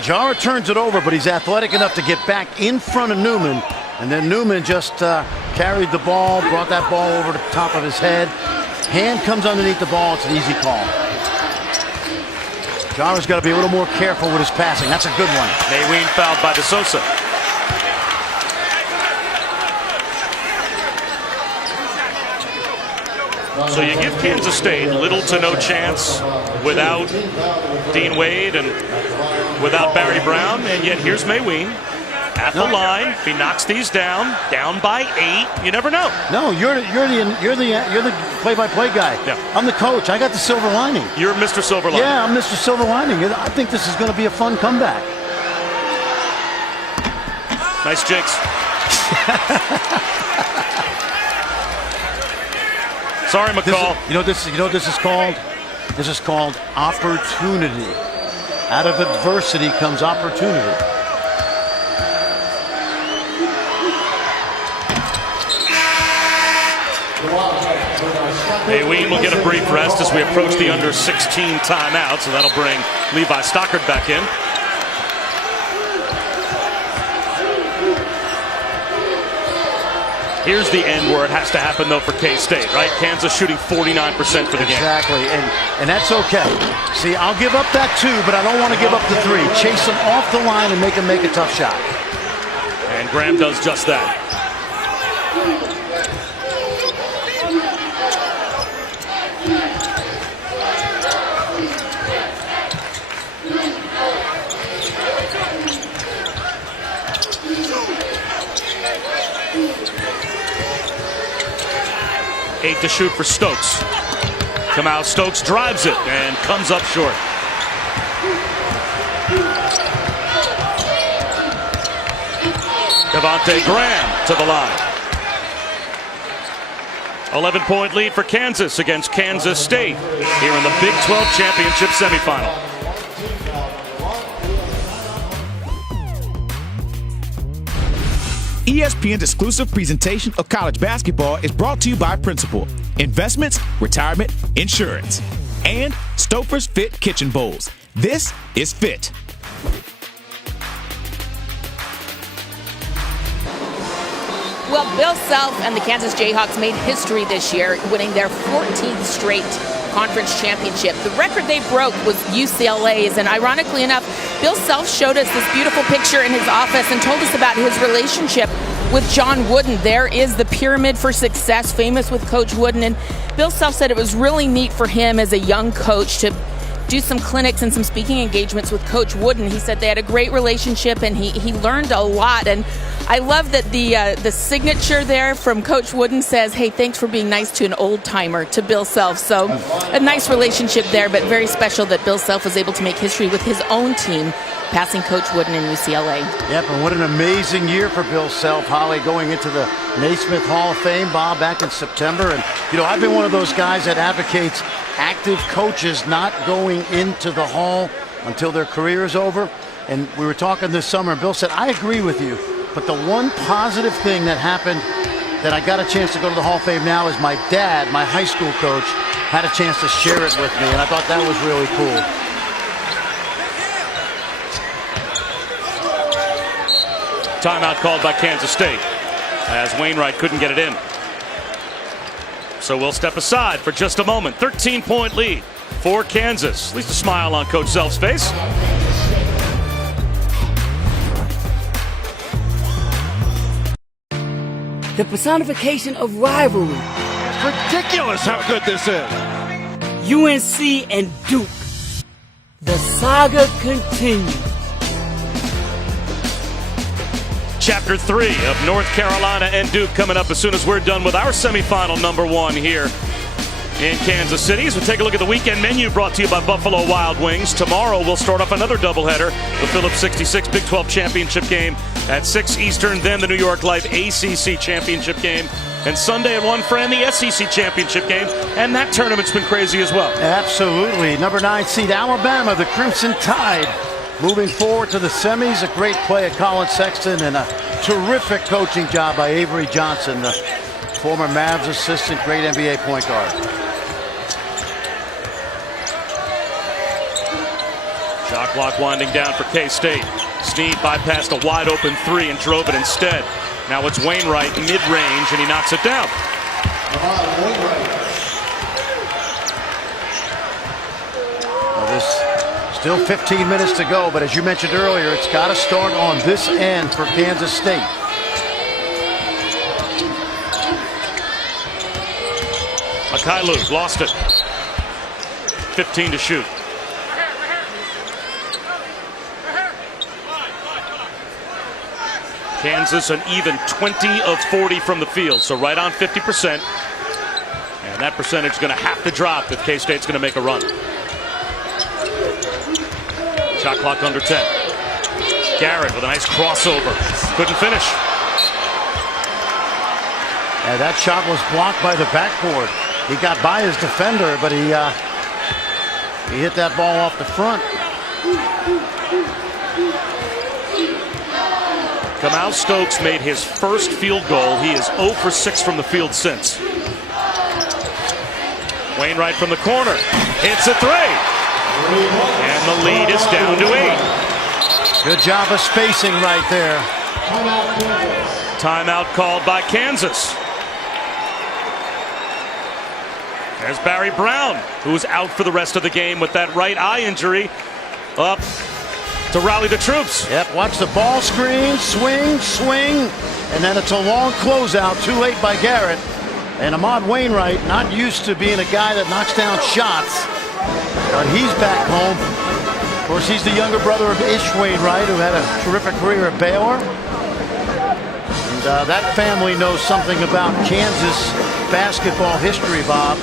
Jara turns it over, but he's athletic enough to get back in front of Newman. And then Newman just carried the ball, brought that ball over the top of his head. Hand comes underneath the ball. It's an easy call. Jara's got to be a little more careful with his passing. That's a good one. Mayween fouled by DeSosa. So you give Kansas State little to no chance without Dean Wade and without Barry Brown, and yet here's Mayween at the line. If he knocks these down by 8, you never know. No, you're the play-by-play guy. Yeah. I'm the coach. I got the silver lining. You're Mr. Silver Lining. Yeah, I'm Mr. Silver Lining. I think this is going to be a fun comeback. Nice jigs. Sorry, McCall. You know what this is called? This is called opportunity. Out of adversity comes opportunity. Mayween will get a brief rest as we approach the under 16 timeout, so that'll bring Levi Stockard back in. Here's the end where it has to happen, though, for K-State, right? Kansas shooting 49% for the game. Exactly, and that's okay. See, I'll give up that 2, but I don't want to give up the 3. Chase them off the line and make them make a tough shot. And Graham does just that. Eight to shoot for Stokes. Kamau Stokes drives it and comes up short. Devontae Graham to the line. 11-point lead for Kansas against Kansas State here in the Big 12 Championship Semifinal. ESPN's exclusive presentation of college basketball is brought to you by Principal, Investments, Retirement, Insurance, and Stouffer's Fit Kitchen Bowls. This is Fit. Well, Bill Self and the Kansas Jayhawks made history this year, winning their 14th straight conference championship. The record they broke was UCLA's, and ironically enough, Bill Self showed us this beautiful picture in his office and told us about his relationship with John Wooden. There is the Pyramid for Success, famous with Coach Wooden, and Bill Self said it was really neat for him as a young coach to do some clinics and some speaking engagements with Coach Wooden. He said they had a great relationship and he learned a lot. And I love that the signature there from Coach Wooden says, hey, thanks for being nice to an old timer, to Bill Self. So a nice relationship there, but very special that Bill Self was able to make history with his own team, passing Coach Wooden in UCLA. Yep, and what an amazing year for Bill Self, Holly, going into the Naismith Hall of Fame, Bob, back in September. And, you know, I've been one of those guys that advocates active coaches not going into the Hall until their career is over. And we were talking this summer, and Bill said, I agree with you, but the one positive thing that happened that I got a chance to go to the Hall of Fame now is my dad, my high school coach, had a chance to share it with me, and I thought that was really cool. Timeout called by Kansas State as Wainwright couldn't get it in. So we'll step aside for just a moment. 13-point lead for Kansas. At least a smile on Coach Self's face. The personification of rivalry. It's ridiculous how good this is. UNC and Duke. The saga continues. Chapter 3 of North Carolina and Duke coming up as soon as we're done with our semifinal number 1 here in Kansas City. As we take a look at the weekend menu brought to you by Buffalo Wild Wings. Tomorrow we'll start off another doubleheader. The Phillips 66 Big 12 Championship game at 6 Eastern. Then the New York Life ACC Championship game. And Sunday at 1 for the SEC Championship game. And that tournament's been crazy as well. Absolutely. Number 9 seed Alabama, the Crimson Tide, moving forward to the semis. A great play at Colin Sexton and a terrific coaching job by Avery Johnson, the former Mavs assistant, great NBA point guard. Shot clock winding down for K-State. Snead bypassed a wide open 3 and drove it instead. Now it's Wainwright mid-range and he knocks it down. Well, this still 15 minutes to go, but as you mentioned earlier, it's got to start on this end for Kansas State. Makailu lost it. 15 to shoot. Kansas an even 20 of 40 from the field, so right on 50%. And that percentage is going to have to drop if K-State's going to make a run. Shot clock under 10. Garrett with a nice crossover. Couldn't finish. And that shot was blocked by the backboard. He got by his defender, but he hit that ball off the front. Kamau Stokes made his first field goal. He is 0 for 6 from the field since. Wainwright from the corner. Hits a 3. And the lead is down to 8. Good job of spacing right there. Timeout called by Kansas. There's Barry Brown, who's out for the rest of the game with that right eye injury. Up to rally the troops. Yep, watch the ball screen, swing, and then it's a long closeout, too late by Garrett. And Ahmad Wainwright, not used to being a guy that knocks down shots, but he's back home. Of course, he's the younger brother of Ish Wainwright, who had a terrific career at Baylor. And that family knows something about Kansas basketball history, Bob.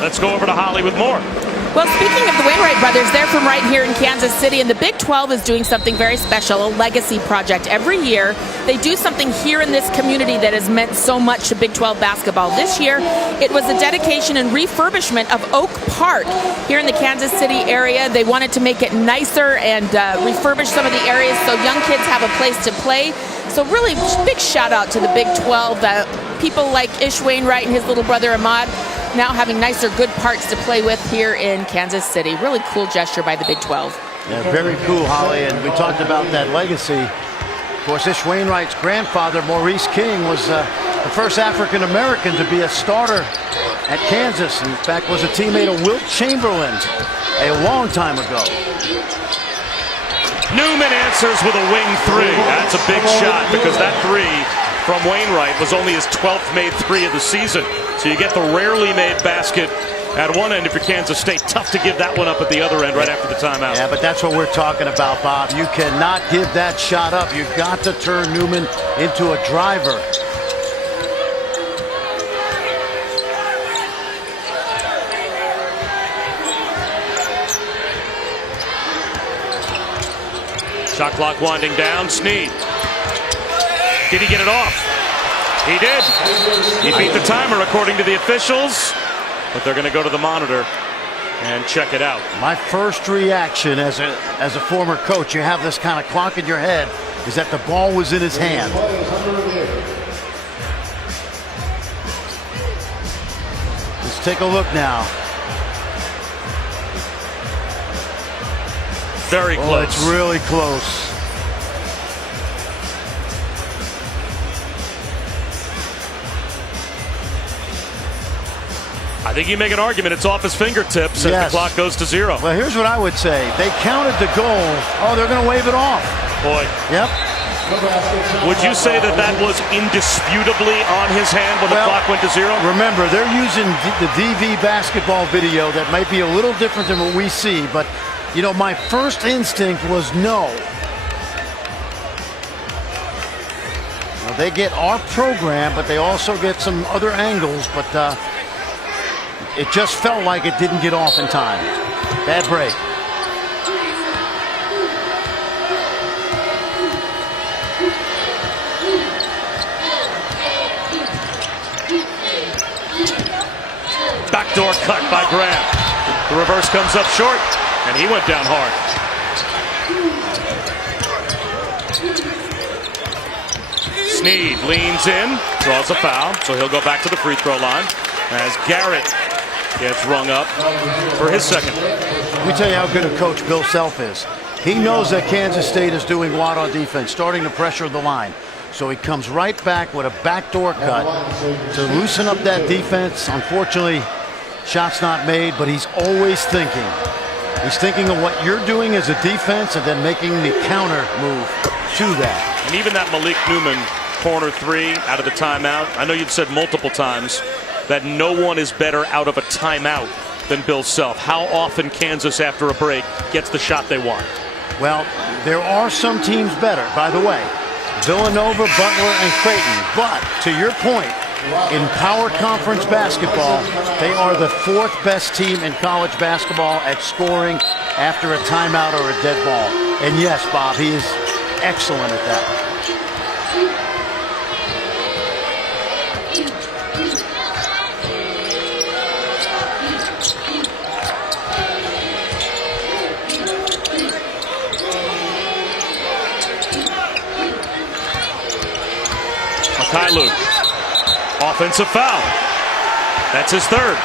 Let's go over to Holly with more. Well, speaking of the Wainwright brothers, they're from right here in Kansas City, and the Big 12 is doing something very special, a legacy project. Every year, they do something here in this community that has meant so much to Big 12 basketball. This year, it was the dedication and refurbishment of Oak Park here in the Kansas City area. They wanted to make it nicer and refurbish some of the areas so young kids have a place to play. So really big shout out to the Big 12, people like Ish Wainwright and his little brother Ahmad, now having nicer, good parks to play with here in Kansas City. Really cool gesture by the Big 12. Yeah, very cool, Holly, and we talked about that legacy. Of course, Ish Wainwright's grandfather, Maurice King, was the first African-American to be a starter at Kansas. In fact, was a teammate of Wilt Chamberlain a long time ago. Newman answers with a wing 3. That's a big shot because that 3 from Wainwright was only his 12th made 3 of the season. So you get the rarely made basket at one end if you're Kansas State. Tough to give that one up at the other end right after the timeout. Yeah, but that's what we're talking about, Bob. You cannot give that shot up. You've got to turn Newman into a driver. Shot clock winding down. Snead. Did he get it off? He did. He beat the timer according to the officials, but they're going to go to the monitor and check it out. My first reaction as a former coach, you have this kind of clock in your head, is that the ball was in his hand. Let's take a look now. Very close. Oh, it's really close. think you make an argument it's off his fingertips as the clock goes to 0. Well, here's what I would say. They counted the goal. Oh, they're going to wave it off. Boy. Yep. Would you say that that was indisputably on his hand when the clock went to 0? Remember, they're using the DV basketball video that might be a little different than what we see, but, you know, my first instinct was no. Well, they get our program, but they also get some other angles, but it just felt like it didn't get off in time. Bad break. Backdoor cut by Graham. The reverse comes up short, and he went down hard. Sneed leans in, draws a foul, so he'll go back to the free throw line as Garrett gets rung up for his second. Let me tell you how good a coach Bill Self is. He knows that Kansas State is doing what on defense, starting to pressure the line. So he comes right back with a backdoor cut to loosen up that defense. Unfortunately, shot's not made, but he's always thinking. He's thinking of what you're doing as a defense and then making the counter move to that. And even that Malik Newman corner 3 out of the timeout. I know you've said multiple times that no one is better out of a timeout than Bill Self. How often Kansas, after a break, gets the shot they want? Well, there are some teams better, by the way. Villanova, Butler, and Creighton. But, to your point, in Power Conference basketball, they are the 4th best team in college basketball at scoring after a timeout or a dead ball. And yes, Bob, he is excellent at that. Kailu. Offensive foul. That's his 3rd.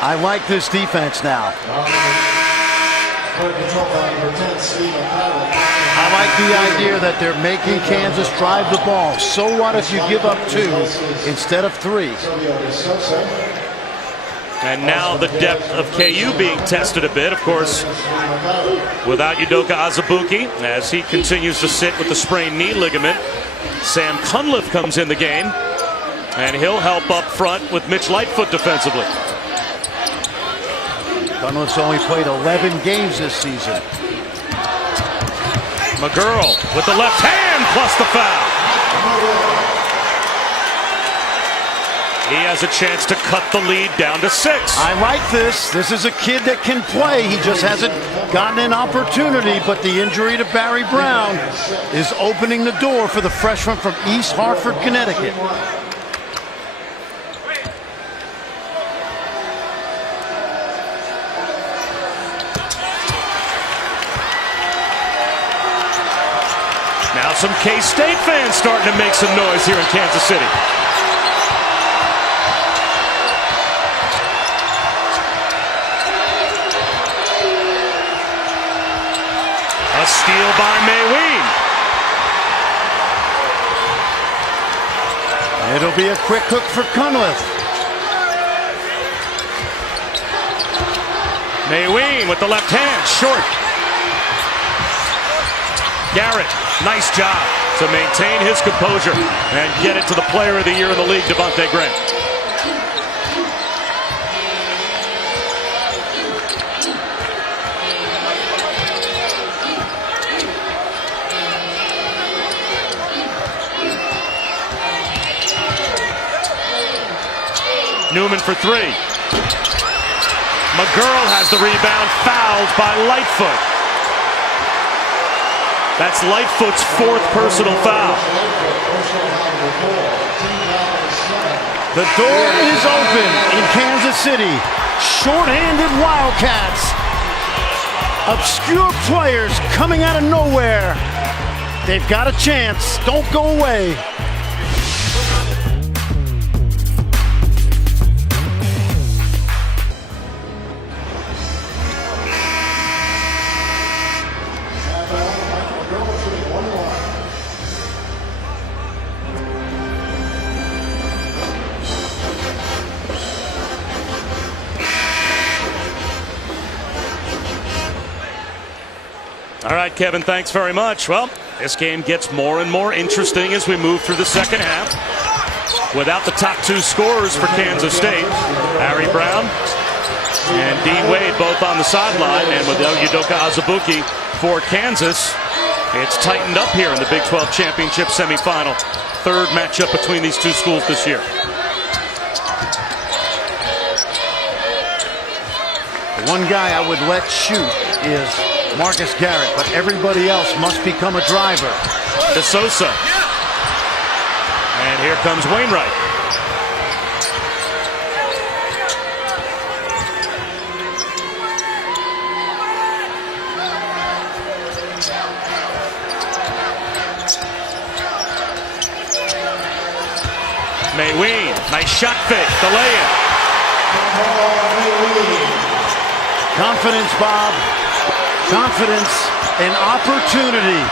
I like this defense now. I like the idea that they're making Kansas drive the ball. So what if you give up 2 instead of 3? And now the depth of KU being tested a bit, of course, without Udoka Azubuike, as he continues to sit with the sprained knee ligament. Sam Cunliffe comes in the game, and he'll help up front with Mitch Lightfoot defensively. Cunliffe's only played 11 games this season. McGurl with the left hand plus the foul. He has a chance to cut the lead down to 6. I like this. This is a kid that can play. He just hasn't gotten an opportunity, but the injury to Barry Brown is opening the door for the freshman from East Hartford, Connecticut. Now some K-State fans starting to make some noise here in Kansas City. A steal by Mayween. It'll be a quick hook for Cunliffe. Mayween with the left hand, short. Garrett, nice job to maintain his composure and get it to the player of the year in the league, Devontae Graham. Newman for 3. McGurl has the rebound, fouled by Lightfoot. That's Lightfoot's 4th personal foul. The door is open in Kansas City. Short-handed Wildcats. Obscure players coming out of nowhere. They've got a chance. Don't go away. right, Kevin, thanks very much. Well, this game gets more and more interesting as we move through the second half. Without the top two scorers for Kansas State, Harry Brown and Dean Wade both on the sideline, and without Udoka Azubuike for Kansas, it's tightened up here in the Big 12 Championship semifinal. Third matchup between these two schools this year. One guy I would let shoot is Marcus Garrett, but everybody else must become a driver. DeSosa. And here comes Wainwright. Mayween, nice shot fake, the lay-in. Confidence, Bob. Confidence and opportunity.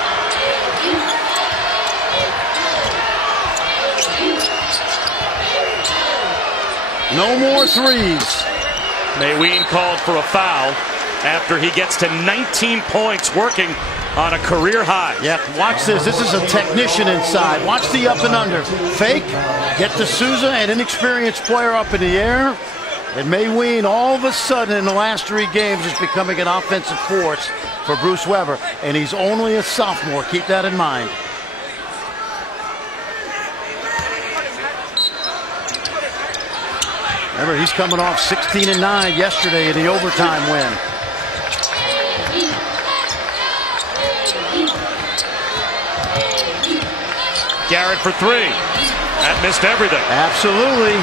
No more threes. Mayween called for a foul after he gets to 19 points, working on a career high. Yeah, watch this. This is a technician inside. Watch the up and under. Fake, get to Souza, an inexperienced player up in the air. And Mayween, all of a sudden in the last 3 games, is becoming an offensive force for Bruce Weber. And he's only a sophomore. Keep that in mind. Remember, he's coming off 16-9 yesterday in the overtime win. Garrett for 3. That missed everything. Absolutely.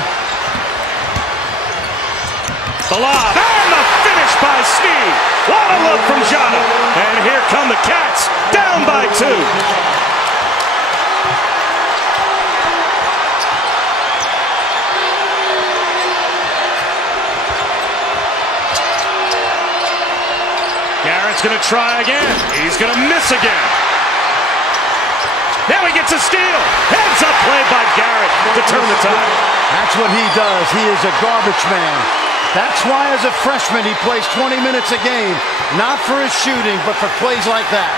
The lob and the finish by Sneed. What a look from Jada. And here come the Cats, down by 2. Garrett's going to try again. He's going to miss again. Now he gets a steal. Heads up play by Garrett to turn the tide. That's what he does. He is a garbage man. That's why as a freshman he plays 20 minutes a game. Not for his shooting, but for plays like that.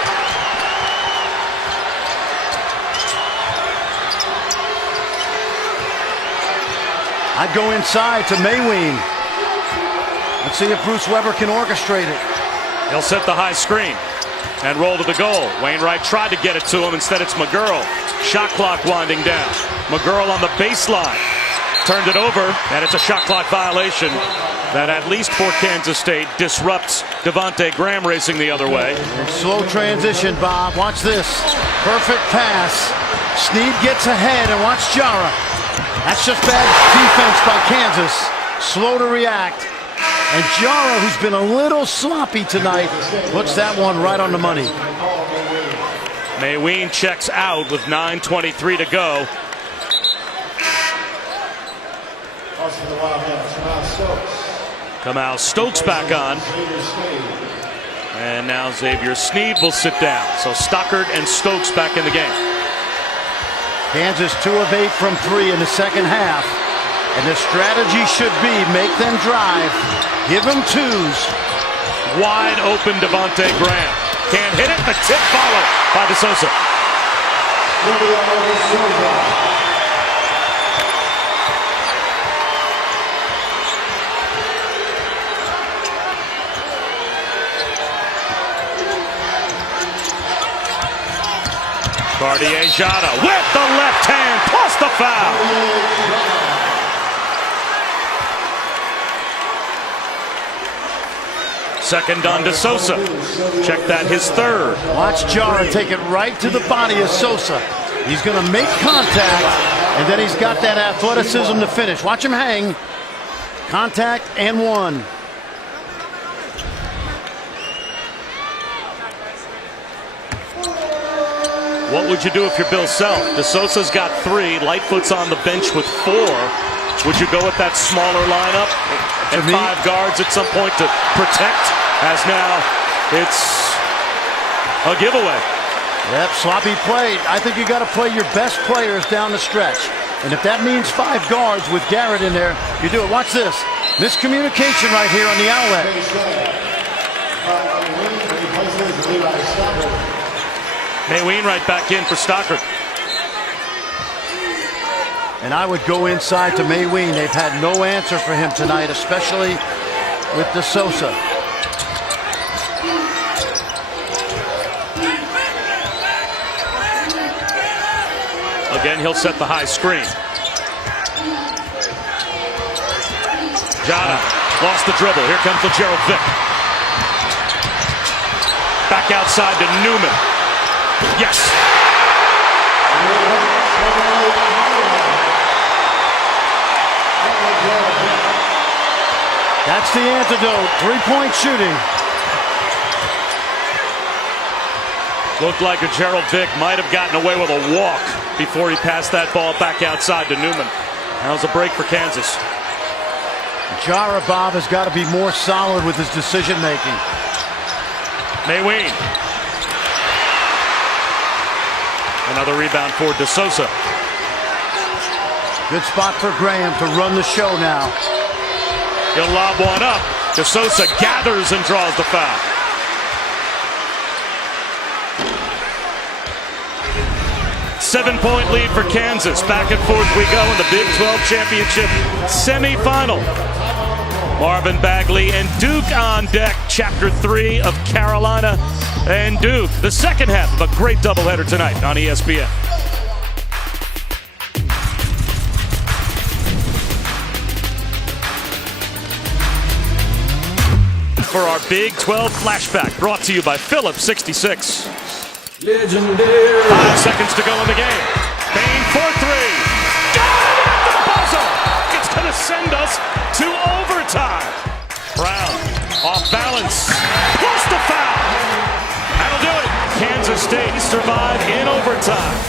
I'd go inside to Mayween. Let's see if Bruce Weber can orchestrate it. He'll set the high screen and roll to the goal. Wainwright tried to get it to him. Instead, it's McGurl. Shot clock winding down. McGurl on the baseline. Turned it over, and it's a shot clock violation that, at least for Kansas State, disrupts Devontae Graham racing the other way. And slow transition, Bob. Watch this. Perfect pass. Sneed gets ahead, and watch Jara. That's just bad defense by Kansas. Slow to react. And Jara, who's been a little sloppy tonight, puts that one right on the money. Mayween checks out with 9:23 to go. Kamau Stokes back on. And now Xavier Sneed will sit down. So Stockard and Stokes back in the game. Kansas 2 of 8 from 3 in the second half. And the strategy should be make them drive. Give them 2s. Wide open Devontae Graham. Can't hit it. The tip followed by DeSosa. Cartier Jada with the left hand plus the foul. Second on to Sosa. Check that, his 3rd. Watch Jara take it right to the body of Sosa. He's going to make contact, and then he's got that athleticism to finish. Watch him hang. Contact and 1. What would you do if you're Bill Self? DeSosa's got 3. Lightfoot's on the bench with 4. Would you go with that smaller lineup and 5 guards at some point to protect? As now it's a giveaway. Yep, sloppy play. I think you got to play your best players down the stretch. And if that means 5 guards with Garrett in there, you do it. Watch this. Miscommunication right here on the outlet. Mayween right back in for Stockard. And I would go inside to Mayween. They've had no answer for him tonight, especially with DeSouza. Again, he'll set the high screen. Jada lost the dribble. Here comes the Gerald Vick. Back outside to Newman. Yes. That's the antidote. Three-point shooting. Looked like a Gerald Vick might have gotten away with a walk before he passed that ball back outside to Newman. That was a break for Kansas. Jara Bob has got to be more solid with his decision-making. Mayween. Another rebound for DeSouza. Good spot for Graham to run the show now. He'll lob one up. DeSouza gathers and draws the foul. Seven-point lead for Kansas. Back and forth we go in the Big 12 Championship semifinal. Marvin Bagley and Duke on deck. Chapter 3 of Carolina and Duke. The second half of a great doubleheader tonight on ESPN. For our Big 12 flashback, brought to you by Phillips 66. Legendary. 5 seconds to go in the game. Bain for three. Got it at the buzzer. It's going to send us to overtime. Brown off balance. Plus the foul. That'll do it. Kansas State survived in overtime.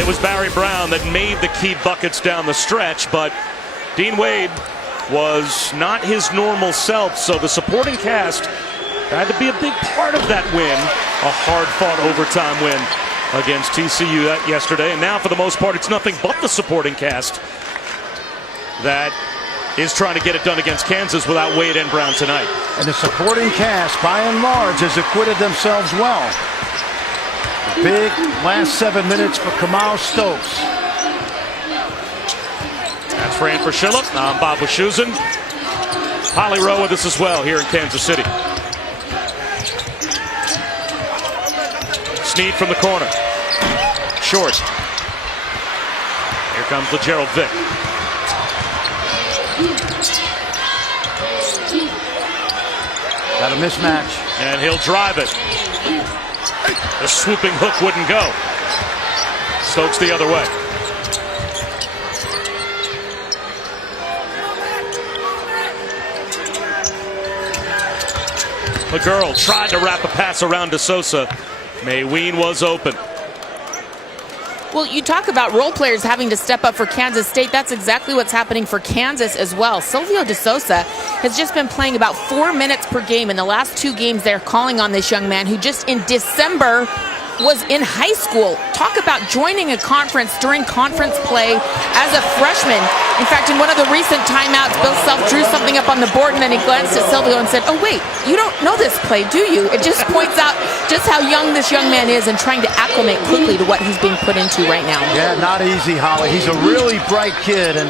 It was Barry Brown that made the key buckets down the stretch, but Dean Wade was not his normal self, so the supporting cast had to be a big part of that win. A hard-fought overtime win against TCU yesterday, and now for the most part it's nothing but the supporting cast that is trying to get it done against Kansas without Wade and Brown tonight. And the supporting cast, by and large, has acquitted themselves well. Big last 7 minutes for Kamau Stokes. That's Fran Fraschilla. I'm Bob Wischusen. Holly Rowe with us as well here in Kansas City. Snead from the corner. Short. Here comes the Gerald Vick. Got a mismatch. And he'll drive it. The swooping hook wouldn't go. Stokes the other way. McGurl tried to wrap a pass around DeSouza. Mayween was open. Well, you talk about role players having to step up for Kansas State. That's exactly what's happening for Kansas as well. Silvio DeSouza has just been playing about 4 minutes per game in the last 2 games. They're calling on this young man who just in December was in high school. Talk about joining a conference during conference play as a freshman. In fact, in one of the recent timeouts, Bill Self drew something up on the board and then he glanced at Silvio and said, "Oh wait, you don't know this play, do you?" It just points out just how young this young man is and trying to acclimate quickly to what he's being put into right now. Yeah, not easy, Holly. He's a really bright kid, and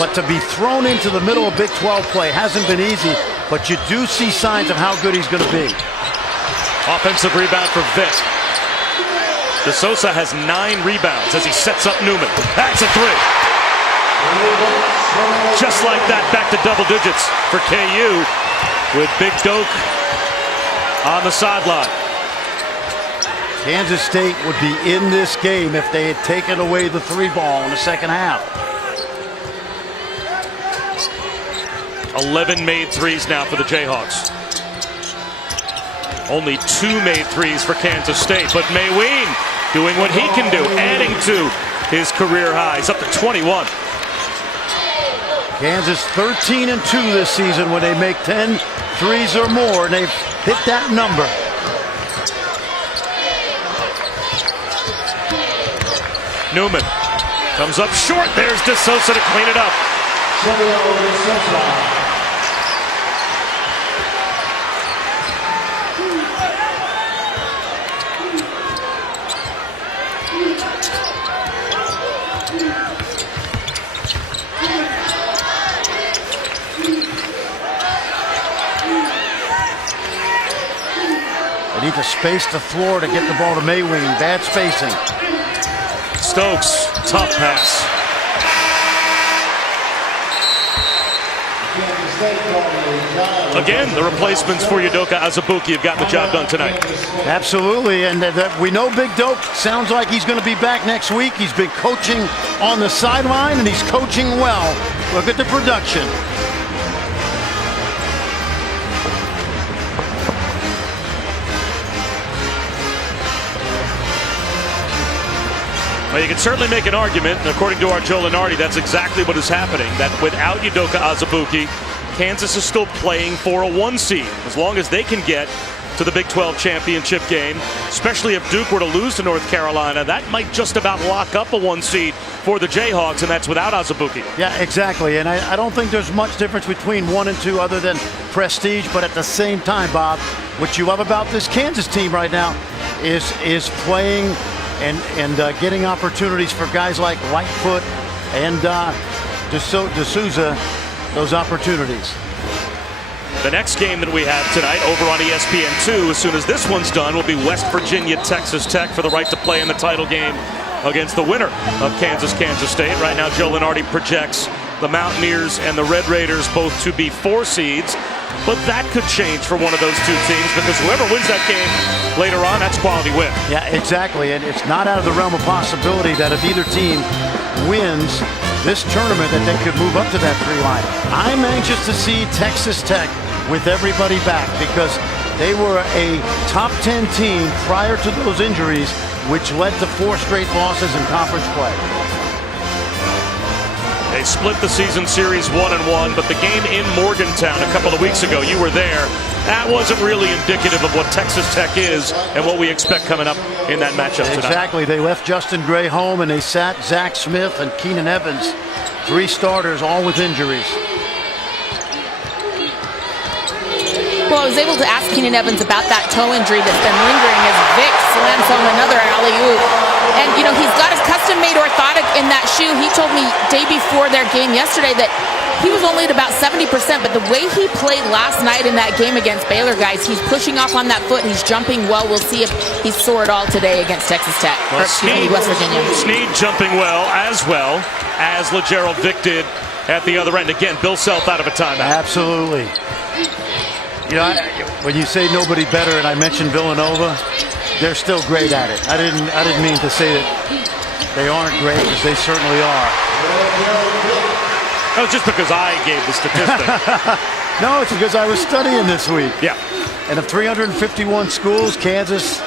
but to be thrown into the middle of Big 12 play hasn't been easy, but you do see signs of how good he's going to be. Offensive rebound for Vick. DeSouza has 9 rebounds as he sets up Newman. That's a three. Just like that, back to double digits for KU with Big Doak on the sideline. Kansas State would be in this game if they had taken away the 3 ball in the second half. 11 made threes now for the Jayhawks. Only 2 made threes for Kansas State, but Mayween doing what he can do, adding to his career high. He's up to 21. Kansas 13-2 this season when they make 10 threes or more, and they've hit that number. Newman comes up short. There's DeSouza to clean it up. to space the floor to get the ball to Mayween. Bad spacing. Stokes, tough pass. Again, the replacements for Udoka Azubuike have gotten the job done tonight. Absolutely, and we know Big Doke sounds like he's going to be back next week. He's been coaching on the sideline, and he's coaching well. Look at the production. Well, you can certainly make an argument, and according to our Joe Lenardi, that's exactly what is happening, that without Udoka Azubuike, Kansas is still playing for a 1 seed. As long as they can get to the Big 12 championship game, especially if Duke were to lose to North Carolina, that might just about lock up a 1 seed for the Jayhawks, and that's without Azubuike. Yeah, exactly, and I don't think there's much difference between 1 and 2 other than prestige, but at the same time, Bob, what you love about this Kansas team right now is playing and getting opportunities for guys like Lightfoot and D'Souza, those opportunities. The next game that we have tonight over on ESPN2, as soon as this one's done, will be West Virginia, Texas Tech for the right to play in the title game against the winner of Kansas State. Right now, Joe Lenardi projects the Mountaineers and the Red Raiders both to be 4 seeds. But that could change for one of those 2 teams, because whoever wins that game later on, that's quality win. Yeah, exactly. And it's not out of the realm of possibility that if either team wins this tournament, that they could move up to that 3 line. I'm anxious to see Texas Tech with everybody back, because they were a top 10 team prior to those injuries, which led to 4 straight losses in conference play. They split the season series 1-1, but the game in Morgantown a couple of weeks ago, you were there, that wasn't really indicative of what Texas Tech is and what we expect coming up in that matchup tonight. Exactly. They left Justin Gray home, and they sat Zach Smith and Keenan Evans, 3 starters, all with injuries. Well, I was able to ask Keenan Evans about that toe injury that's been lingering as Vic slams home another alley-oop. And, you know, he's got his custom-made orthotic in that shoe. He told me day before their game yesterday that he was only at about 70%, but the way he played last night in that game against Baylor, guys, he's pushing off on that foot. He's jumping well. We'll see if he's sore at all today against Texas Tech, or West Virginia. Snead jumping well as LeGerald Vic did at the other end. Again, Bill Self out of a timeout. Absolutely. You know, when you say nobody better, and I mentioned Villanova, they're still great at it. I didn't mean to say that they aren't great, because they certainly are. That was just because I gave the statistic. No, it's because I was studying this week. Yeah. And of 351 schools, Kansas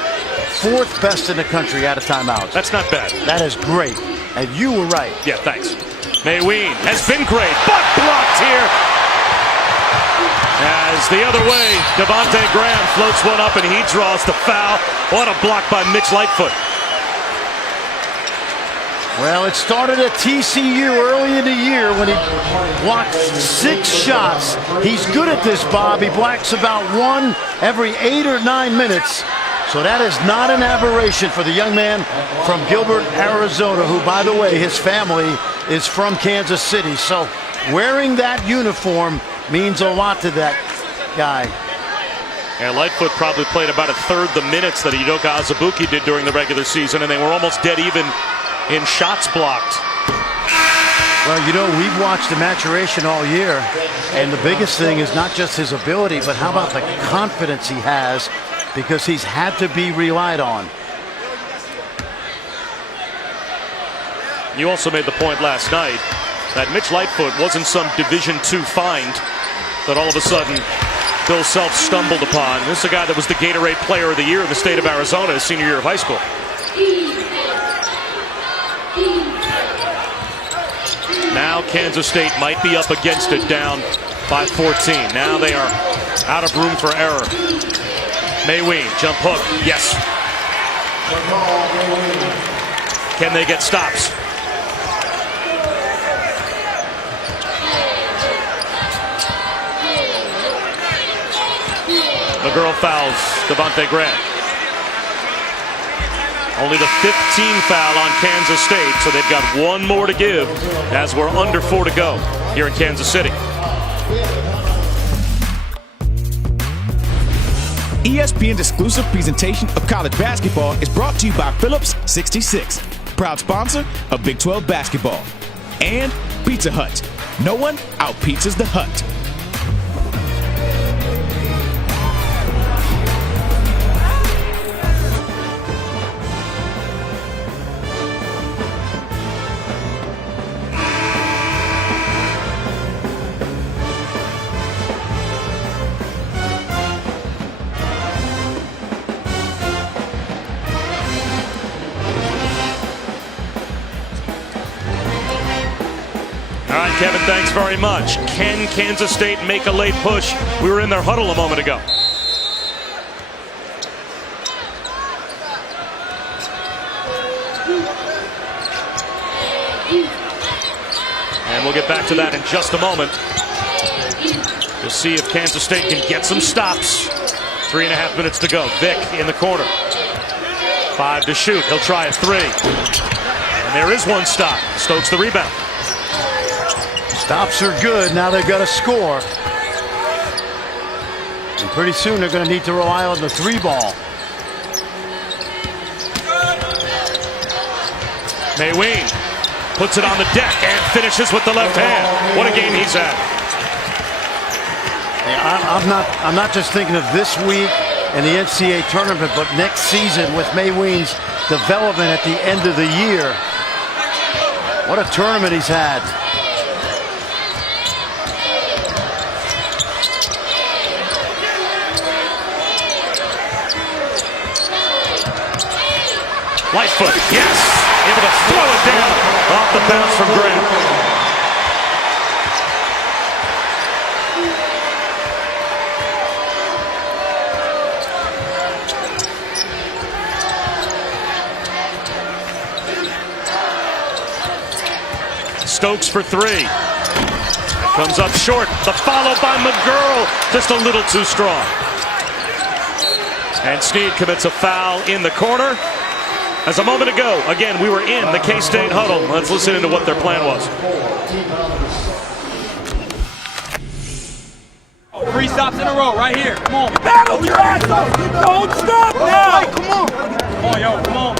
4th best in the country out of timeouts. That's not bad. That is great. And you were right. Yeah, thanks. Mayween has been great, but blocked here. As the other way, Devontae Graham floats one up and he draws the foul. What a block by Mitch Lightfoot. Well, it started at TCU early in the year when he blocked 6 shots. He's good at this, Bob. He blocks about 1 every 8 or 9 minutes. So that is not an aberration for the young man from Gilbert, Arizona, who, by the way, his family is from Kansas City. So wearing that uniform means a lot to that guy. And Lightfoot probably played about 1/3 the minutes that Udoka Azubuike did during the regular season, and they were almost dead even in shots blocked. Well, you know, we've watched the maturation all year, and the biggest thing is not just his ability, but how about the confidence he has, because he's had to be relied on. You also made the point last night that Mitch Lightfoot wasn't some Division II find that all of a sudden Bill Self stumbled upon. This is a guy that was the Gatorade Player of the Year in the state of Arizona his senior year of high school. Now Kansas State might be up against it, down by 14. Now they are out of room for error. Mayween, jump hook, yes. Can they get stops? The girl fouls Devontae Graham. Only the 15th foul on Kansas State, so they've got 1 more to give as we're under 4 to go here in Kansas City. ESPN's exclusive presentation of college basketball is brought to you by Phillips 66, proud sponsor of Big 12 basketball, and Pizza Hut. No one out-pizzas the Hut. All right, Kevin, thanks very much. Can Kansas State make a late push? We were in their huddle a moment ago. And we'll get back to that in just a moment to see if Kansas State can get some stops. 3.5 minutes to go. Vic in the corner. 5 to shoot. He'll try a 3. And there is one stop. Stokes the rebound. Stops are good. Now they've got to score. And pretty soon they're going to need to rely on the 3-ball. Mayween puts it on the deck and finishes with the left hand. What a game he's had. I'm not just thinking of this week and the NCAA tournament, but next season with Mayween's development at the end of the year. What a tournament he's had. Lightfoot, yes! Able to throw it down off the bounce from Grant. Stokes for 3. Comes up short. The follow by McGurl, just a little too strong. And Snead commits a foul in the corner. As a moment ago, again, we were in the K-State huddle. Let's listen into what their plan was. 3 stops in a row, right here. Come on. Battle your ass up. Don't stop now. Come on. Come on, yo. Come on.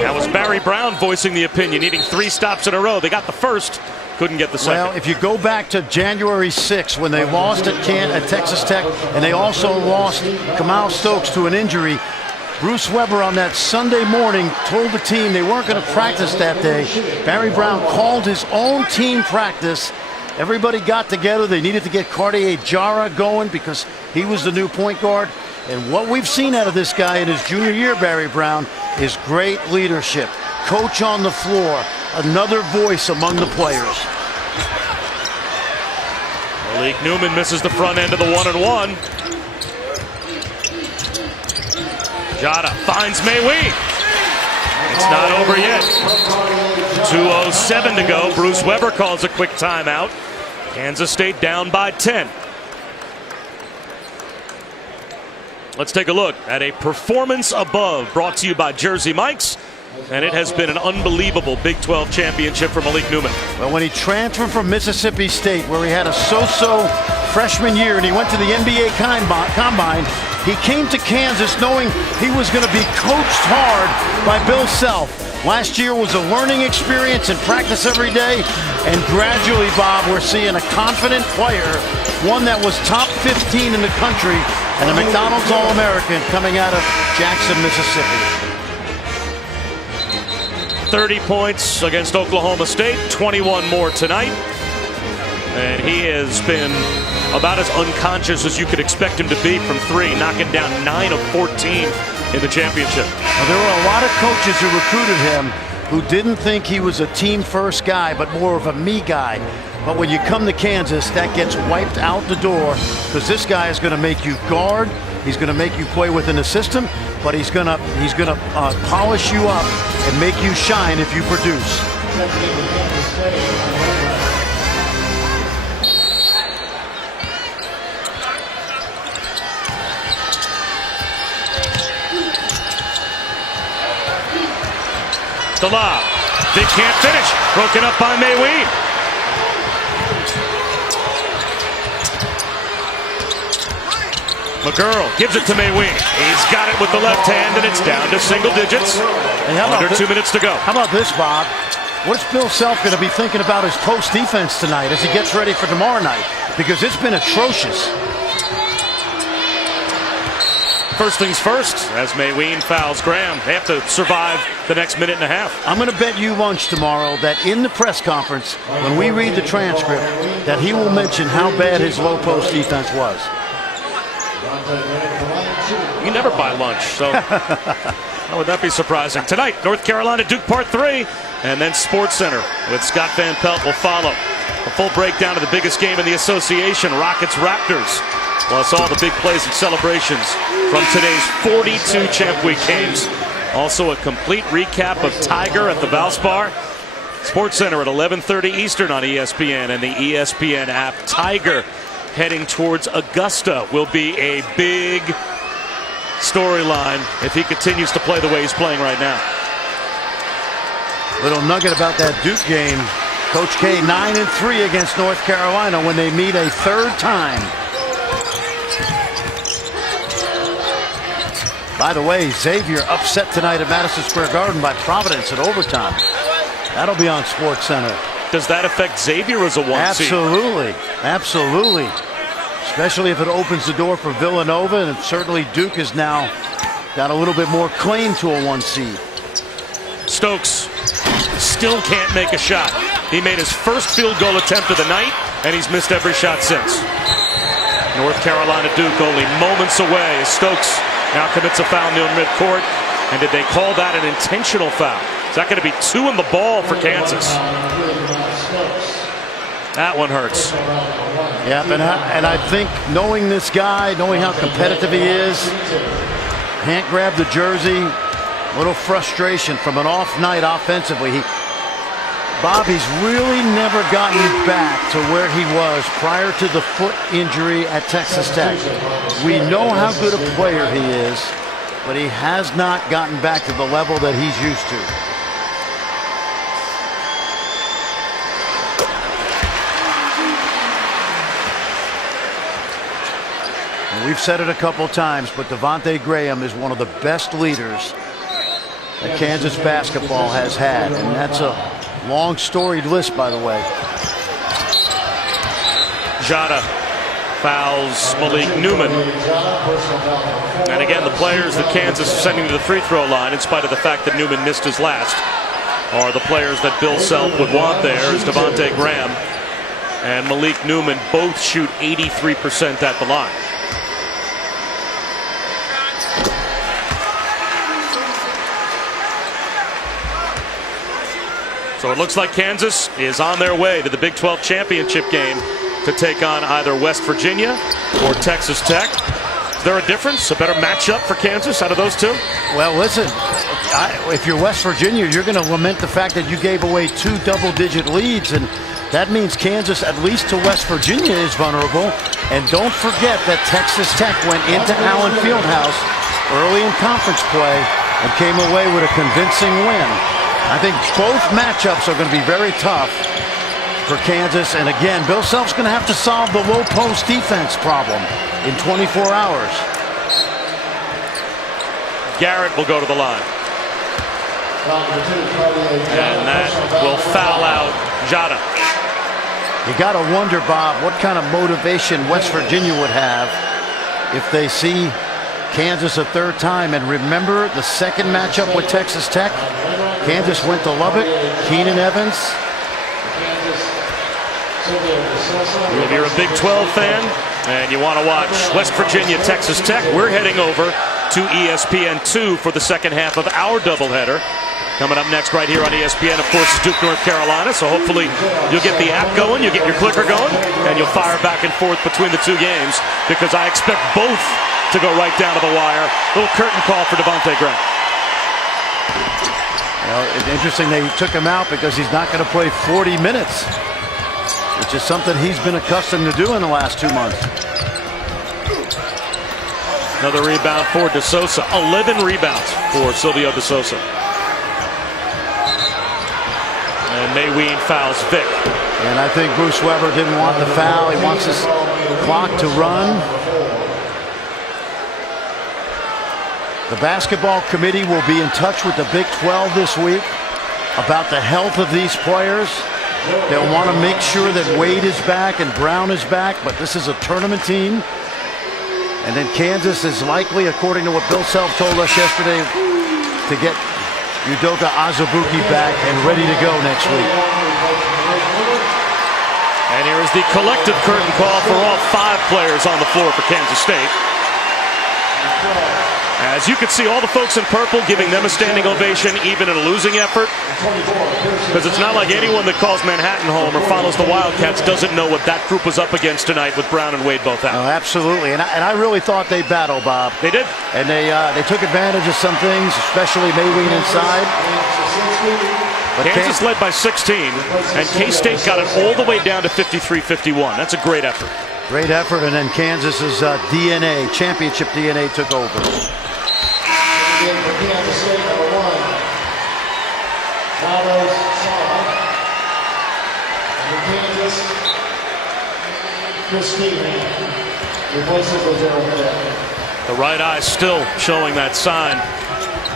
That was Barry Brown voicing the opinion, needing 3 stops in a row. They got the first, couldn't get the second. Well, if you go back to January 6th when they lost at Texas Tech, and they also lost Kamal Stokes to an injury, Bruce Weber on that Sunday morning told the team they weren't going to practice that day. Barry Brown called his own team practice. Everybody got together. They needed to get Cartier Jara going because he was the new point guard. And what we've seen out of this guy in his junior year, Barry Brown, is great leadership. Coach on the floor, another voice among the players. Malik Newman misses the front end of the 1-and-1. Jada finds Mayween. It's not over yet. 2:07 to go. Bruce Weber calls a quick timeout. Kansas State down by 10. Let's take a look at a performance above brought to you by Jersey Mike's. And it has been an unbelievable Big 12 championship for Malik Newman. Well, when he transferred from Mississippi State, where he had a so-so freshman year, and he went to the NBA Combine, he came to Kansas knowing he was going to be coached hard by Bill Self. Last year was a learning experience and practice every day. And gradually, Bob, we're seeing a confident player, one that was top 15 in the country, and a McDonald's All-American coming out of Jackson, Mississippi. 30 points against Oklahoma State, 21 more tonight. And he has been about as unconscious as you could expect him to be from 3, knocking down 9 of 14 in the championship. Now, there were a lot of coaches who recruited him who didn't think he was a team-first guy, but more of a me guy. But when you come to Kansas, that gets wiped out the door because this guy is going to make you guard. He's going to make you play within the system, but he's going to polish you up and make you shine if you produce. The lob. They can't finish. Broken up by Mayween. McGurl gives it to Mayween. He's got it with the left hand, and it's down to single digits. Under 2 minutes to go. How about this, Bob? What's Bill Self going to be thinking about his post defense tonight as he gets ready for tomorrow night? Because it's been atrocious. First things first, as Mayween fouls Graham. They have to survive the next minute and a half. I'm going to bet you lunch tomorrow that in the press conference, when we read the transcript, that he will mention how bad his low post defense was. You never buy lunch, so how would that be surprising? Tonight, North Carolina Duke Part 3, and then Sports Center with Scott Van Pelt will follow. A full breakdown of the biggest game in the association, Rockets-Raptors, plus all the big plays and celebrations from today's 42 Champ Week games. Also a complete recap of Tiger at the Valspar. Sports Center at 11:30 Eastern on ESPN and the ESPN app. Tiger heading towards Augusta will be a big storyline if he continues to play the way he's playing right now. Little nugget about that Duke game. Coach K 9-3 against North Carolina when they meet a third time. By the way, Xavier upset tonight at Madison Square Garden by Providence in overtime. That'll be on Sports Center. Does that affect Xavier as a 1 seed? Absolutely. Absolutely. Especially if it opens the door for Villanova, and certainly Duke has now got a little bit more claim to a 1 seed. Stokes still can't make a shot. He made his first field goal attempt of the night, and he's missed every shot since. North Carolina Duke only moments away as Stokes now commits a foul near midcourt. And did they call that an intentional foul? Is that going to be 2 in the ball for Kansas? That one hurts. Yeah, and I think knowing this guy, knowing how competitive he is, can't grab the jersey, little frustration from an off night offensively. Bob, he's really never gotten back to where he was prior to the foot injury at Texas Tech. We know how good a player he is, but he has not gotten back to the level that he's used to. And we've said it a couple times, but Devontae Graham is one of the best leaders that Kansas basketball has had, and that's a long storied list, by the way. Jada fouls Malik Newman. And again, the players that Kansas is sending to the free throw line, in spite of the fact that Newman missed his last, are the players that Bill Self would want there, is Devontae Graham and Malik Newman. Both shoot 83% at the line. So it looks like Kansas is on their way to the Big 12 championship game to take on either West Virginia or Texas Tech. Is there a difference, a better matchup for Kansas out of those two? Well, listen, if you're West Virginia, you're going to lament the fact that you gave away 2 double-digit leads, and that means Kansas, at least to West Virginia, is vulnerable. And don't forget that Texas Tech went into Allen Fieldhouse early in conference play and came away with a convincing win. I think both matchups are going to be very tough for Kansas. And again, Bill Self's going to have to solve the low post defense problem in 24 hours. Garrett will go to the line. And that will foul out Jada. You got to wonder, Bob, what kind of motivation West Virginia would have if they see Kansas a third time. And remember the second matchup with Texas Tech? Kansas went to Lubbock, Keenan Evans. If you're a Big 12 fan and you want to watch West Virginia, Texas Tech, we're heading over to ESPN2 for the second half of our doubleheader. Coming up next right here on ESPN, of course, is Duke, North Carolina. So hopefully you'll get the app going, you'll get your clicker going, and you'll fire back and forth between the two games, because I expect both to go right down to the wire. Little curtain call for Devontae Graham. Well, it's interesting they took him out because he's not going to play 40 minutes, which is something he's been accustomed to do in the last 2 months. Another rebound for De Sosa. 11 rebounds for Silvio De Sosa. And Mayween fouls Vic. And I think Bruce Weber didn't want the foul. He wants his clock to run. The basketball committee will be in touch with the Big 12 this week about the health of these players. They'll want to make sure that Wade is back and Brown is back, but this is a tournament team. And then Kansas is likely, according to what Bill Self told us yesterday, to get Udoka Azubuike back and ready to go next week. And here is the collective curtain call for all 5 players on the floor for Kansas State. As you can see, all the folks in purple giving them a standing ovation, even in a losing effort. Because it's not like anyone that calls Manhattan home or follows the Wildcats doesn't know what that group was up against tonight with Brown and Wade both out. Oh, absolutely. And I really thought they battled, Bob. They did. And they took advantage of some things, especially Mayween inside. But Kansas led by 16, and K-State got it all the way down to 53-51. That's a great effort. Great effort, and then Kansas's DNA, championship DNA, took over. Kansas State, number 1, Carlos Sala. And Kansas, Christine, replacing Brazil. The right eye still showing that sign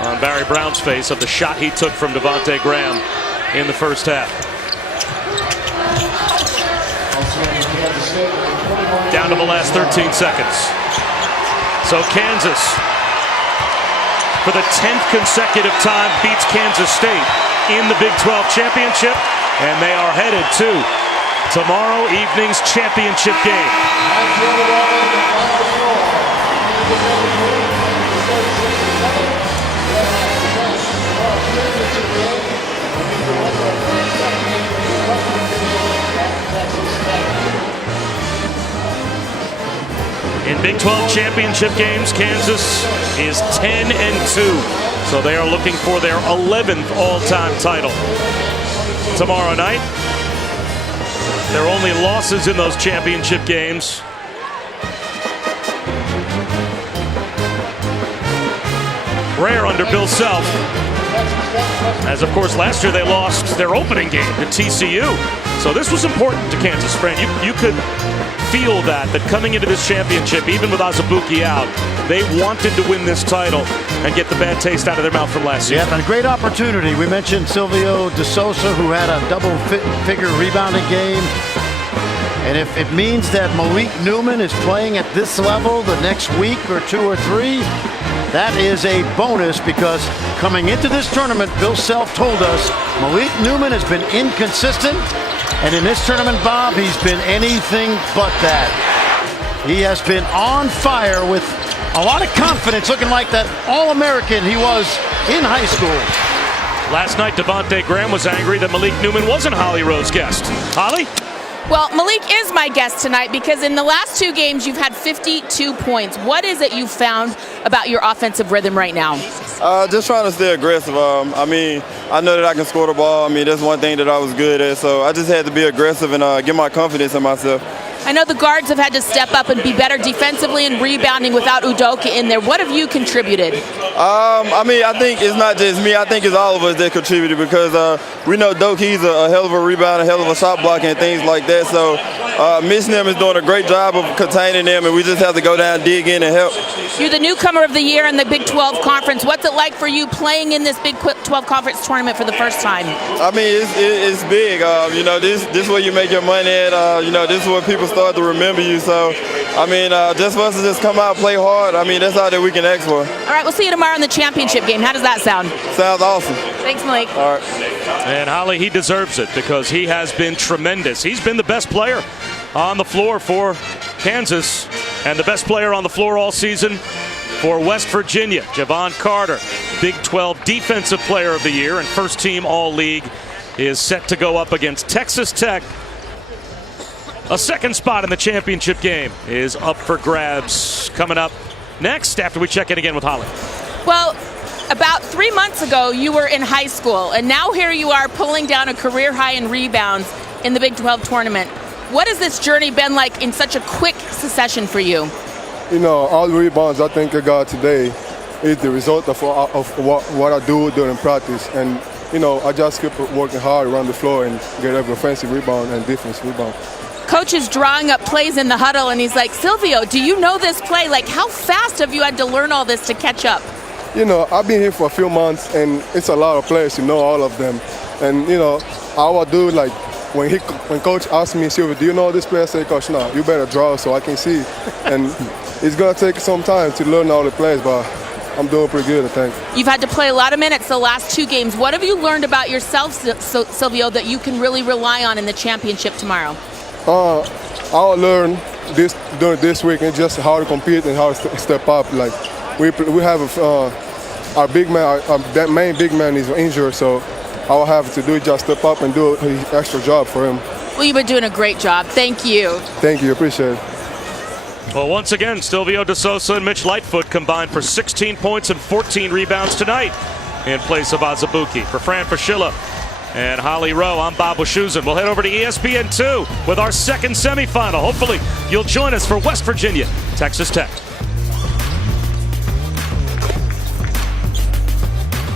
on Barry Brown's face of the shot he took from Devontae Graham in the first half. Down to the last 13 seconds. So Kansas, for the 10th consecutive time, beats Kansas State in the Big 12 championship, and they are headed to tomorrow evening's championship game. In Big 12 championship games, Kansas is 10-2. So they are looking for their 11th all-time title. Tomorrow night, their only losses in those championship games rare under Bill Self. As, of course, last year they lost their opening game to TCU. So this was important to Kansas, Fran. You could feel that coming into this championship, even with Azubuike out, they wanted to win this title and get the bad taste out of their mouth from last season. Yeah, and a great opportunity. We mentioned Silvio De Sousa, who had a double-figure rebounding game. And if it means that Malik Newman is playing at this level the next week or 2 or 3, that is a bonus, because coming into this tournament, Bill Self told us Malik Newman has been inconsistent. And in this tournament, Bob, he's been anything but that. He has been on fire with a lot of confidence, looking like that All-American he was in high school. Last night, Devontae Graham was angry that Malik Newman wasn't Holly Rowe's guest. Holly? Well, Malik is my guest tonight because in the last 2 games, you've had 52 points. What is it you've found about your offensive rhythm right now? Just trying to stay aggressive. I mean, I know that I can score the ball. I mean, that's one thing that I was good at. So I just had to be aggressive and get my confidence in myself. I know the guards have had to step up and be better defensively and rebounding without Udoka in there. What have you contributed? I mean, I think it's not just me. I think it's all of us that contributed, because we know Doak, he's a hell of a rebounder, a hell of a shot blocker and things like that. So missing him is doing a great job of containing them, and we just have to go down, dig in, and help. You're the newcomer of the year in the Big 12 Conference. What's it like for you playing in this Big 12 Conference tournament for the first time? I mean, it's big. You know, this is where you make your money at. You know, this is where people start to remember you. So, I mean, just for us to just come out and play hard, I mean, that's all that we can ask for. All right, we'll see you tomorrow in the championship game. How does that sound? Sounds awesome. Thanks, Malik. All right. And Holly, he deserves it because he has been tremendous. He's been the best player on the floor for Kansas and the best player on the floor all season for West Virginia. Javon Carter, Big 12 Defensive Player of the Year and first team All-League, is set to go up against Texas Tech. A second spot in the championship game is up for grabs coming up next after we check in again with Holly. Well, about 3 months ago, you were in high school, and now here you are pulling down a career high in rebounds in the Big 12 tournament. What has this journey been like in such a quick succession for you? You know, all the rebounds I think I got today is the result of what I do during practice. And, you know, I just keep working hard around the floor and get every offensive rebound and defensive rebound. Coach is drawing up plays in the huddle, and he's like, Silvio, do you know this play? Like, how fast have you had to learn all this to catch up? you know, I've been here for a few months, and it's a lot of players, you know, all of them. And, you know, I would do, like, when Coach asked me, Silvio, do you know this player? I say, Coach, no, you better draw so I can see. And it's going to take some time to learn all the players, but I'm doing pretty good, I think. You've had to play a lot of minutes the last 2 games. What have you learned about yourself, Silvio, that you can really rely on in the championship tomorrow? I'll learn during this week and just how to compete and how to step up. Like we have our big man, our main big man is injured, so I'll have to do just step up and do an extra job for him. Well, you've been doing a great job. Thank you. Thank you, appreciate it. Well, once again, Silvio De Sousa and Mitch Lightfoot combined for 16 points and 14 rebounds tonight in place of Azubuike. For Fran Fraschilla and Holly Rowe, I'm Bob Wischusen. We'll head over to ESPN2 with our second semifinal. Hopefully, you'll join us for West Virginia, Texas Tech.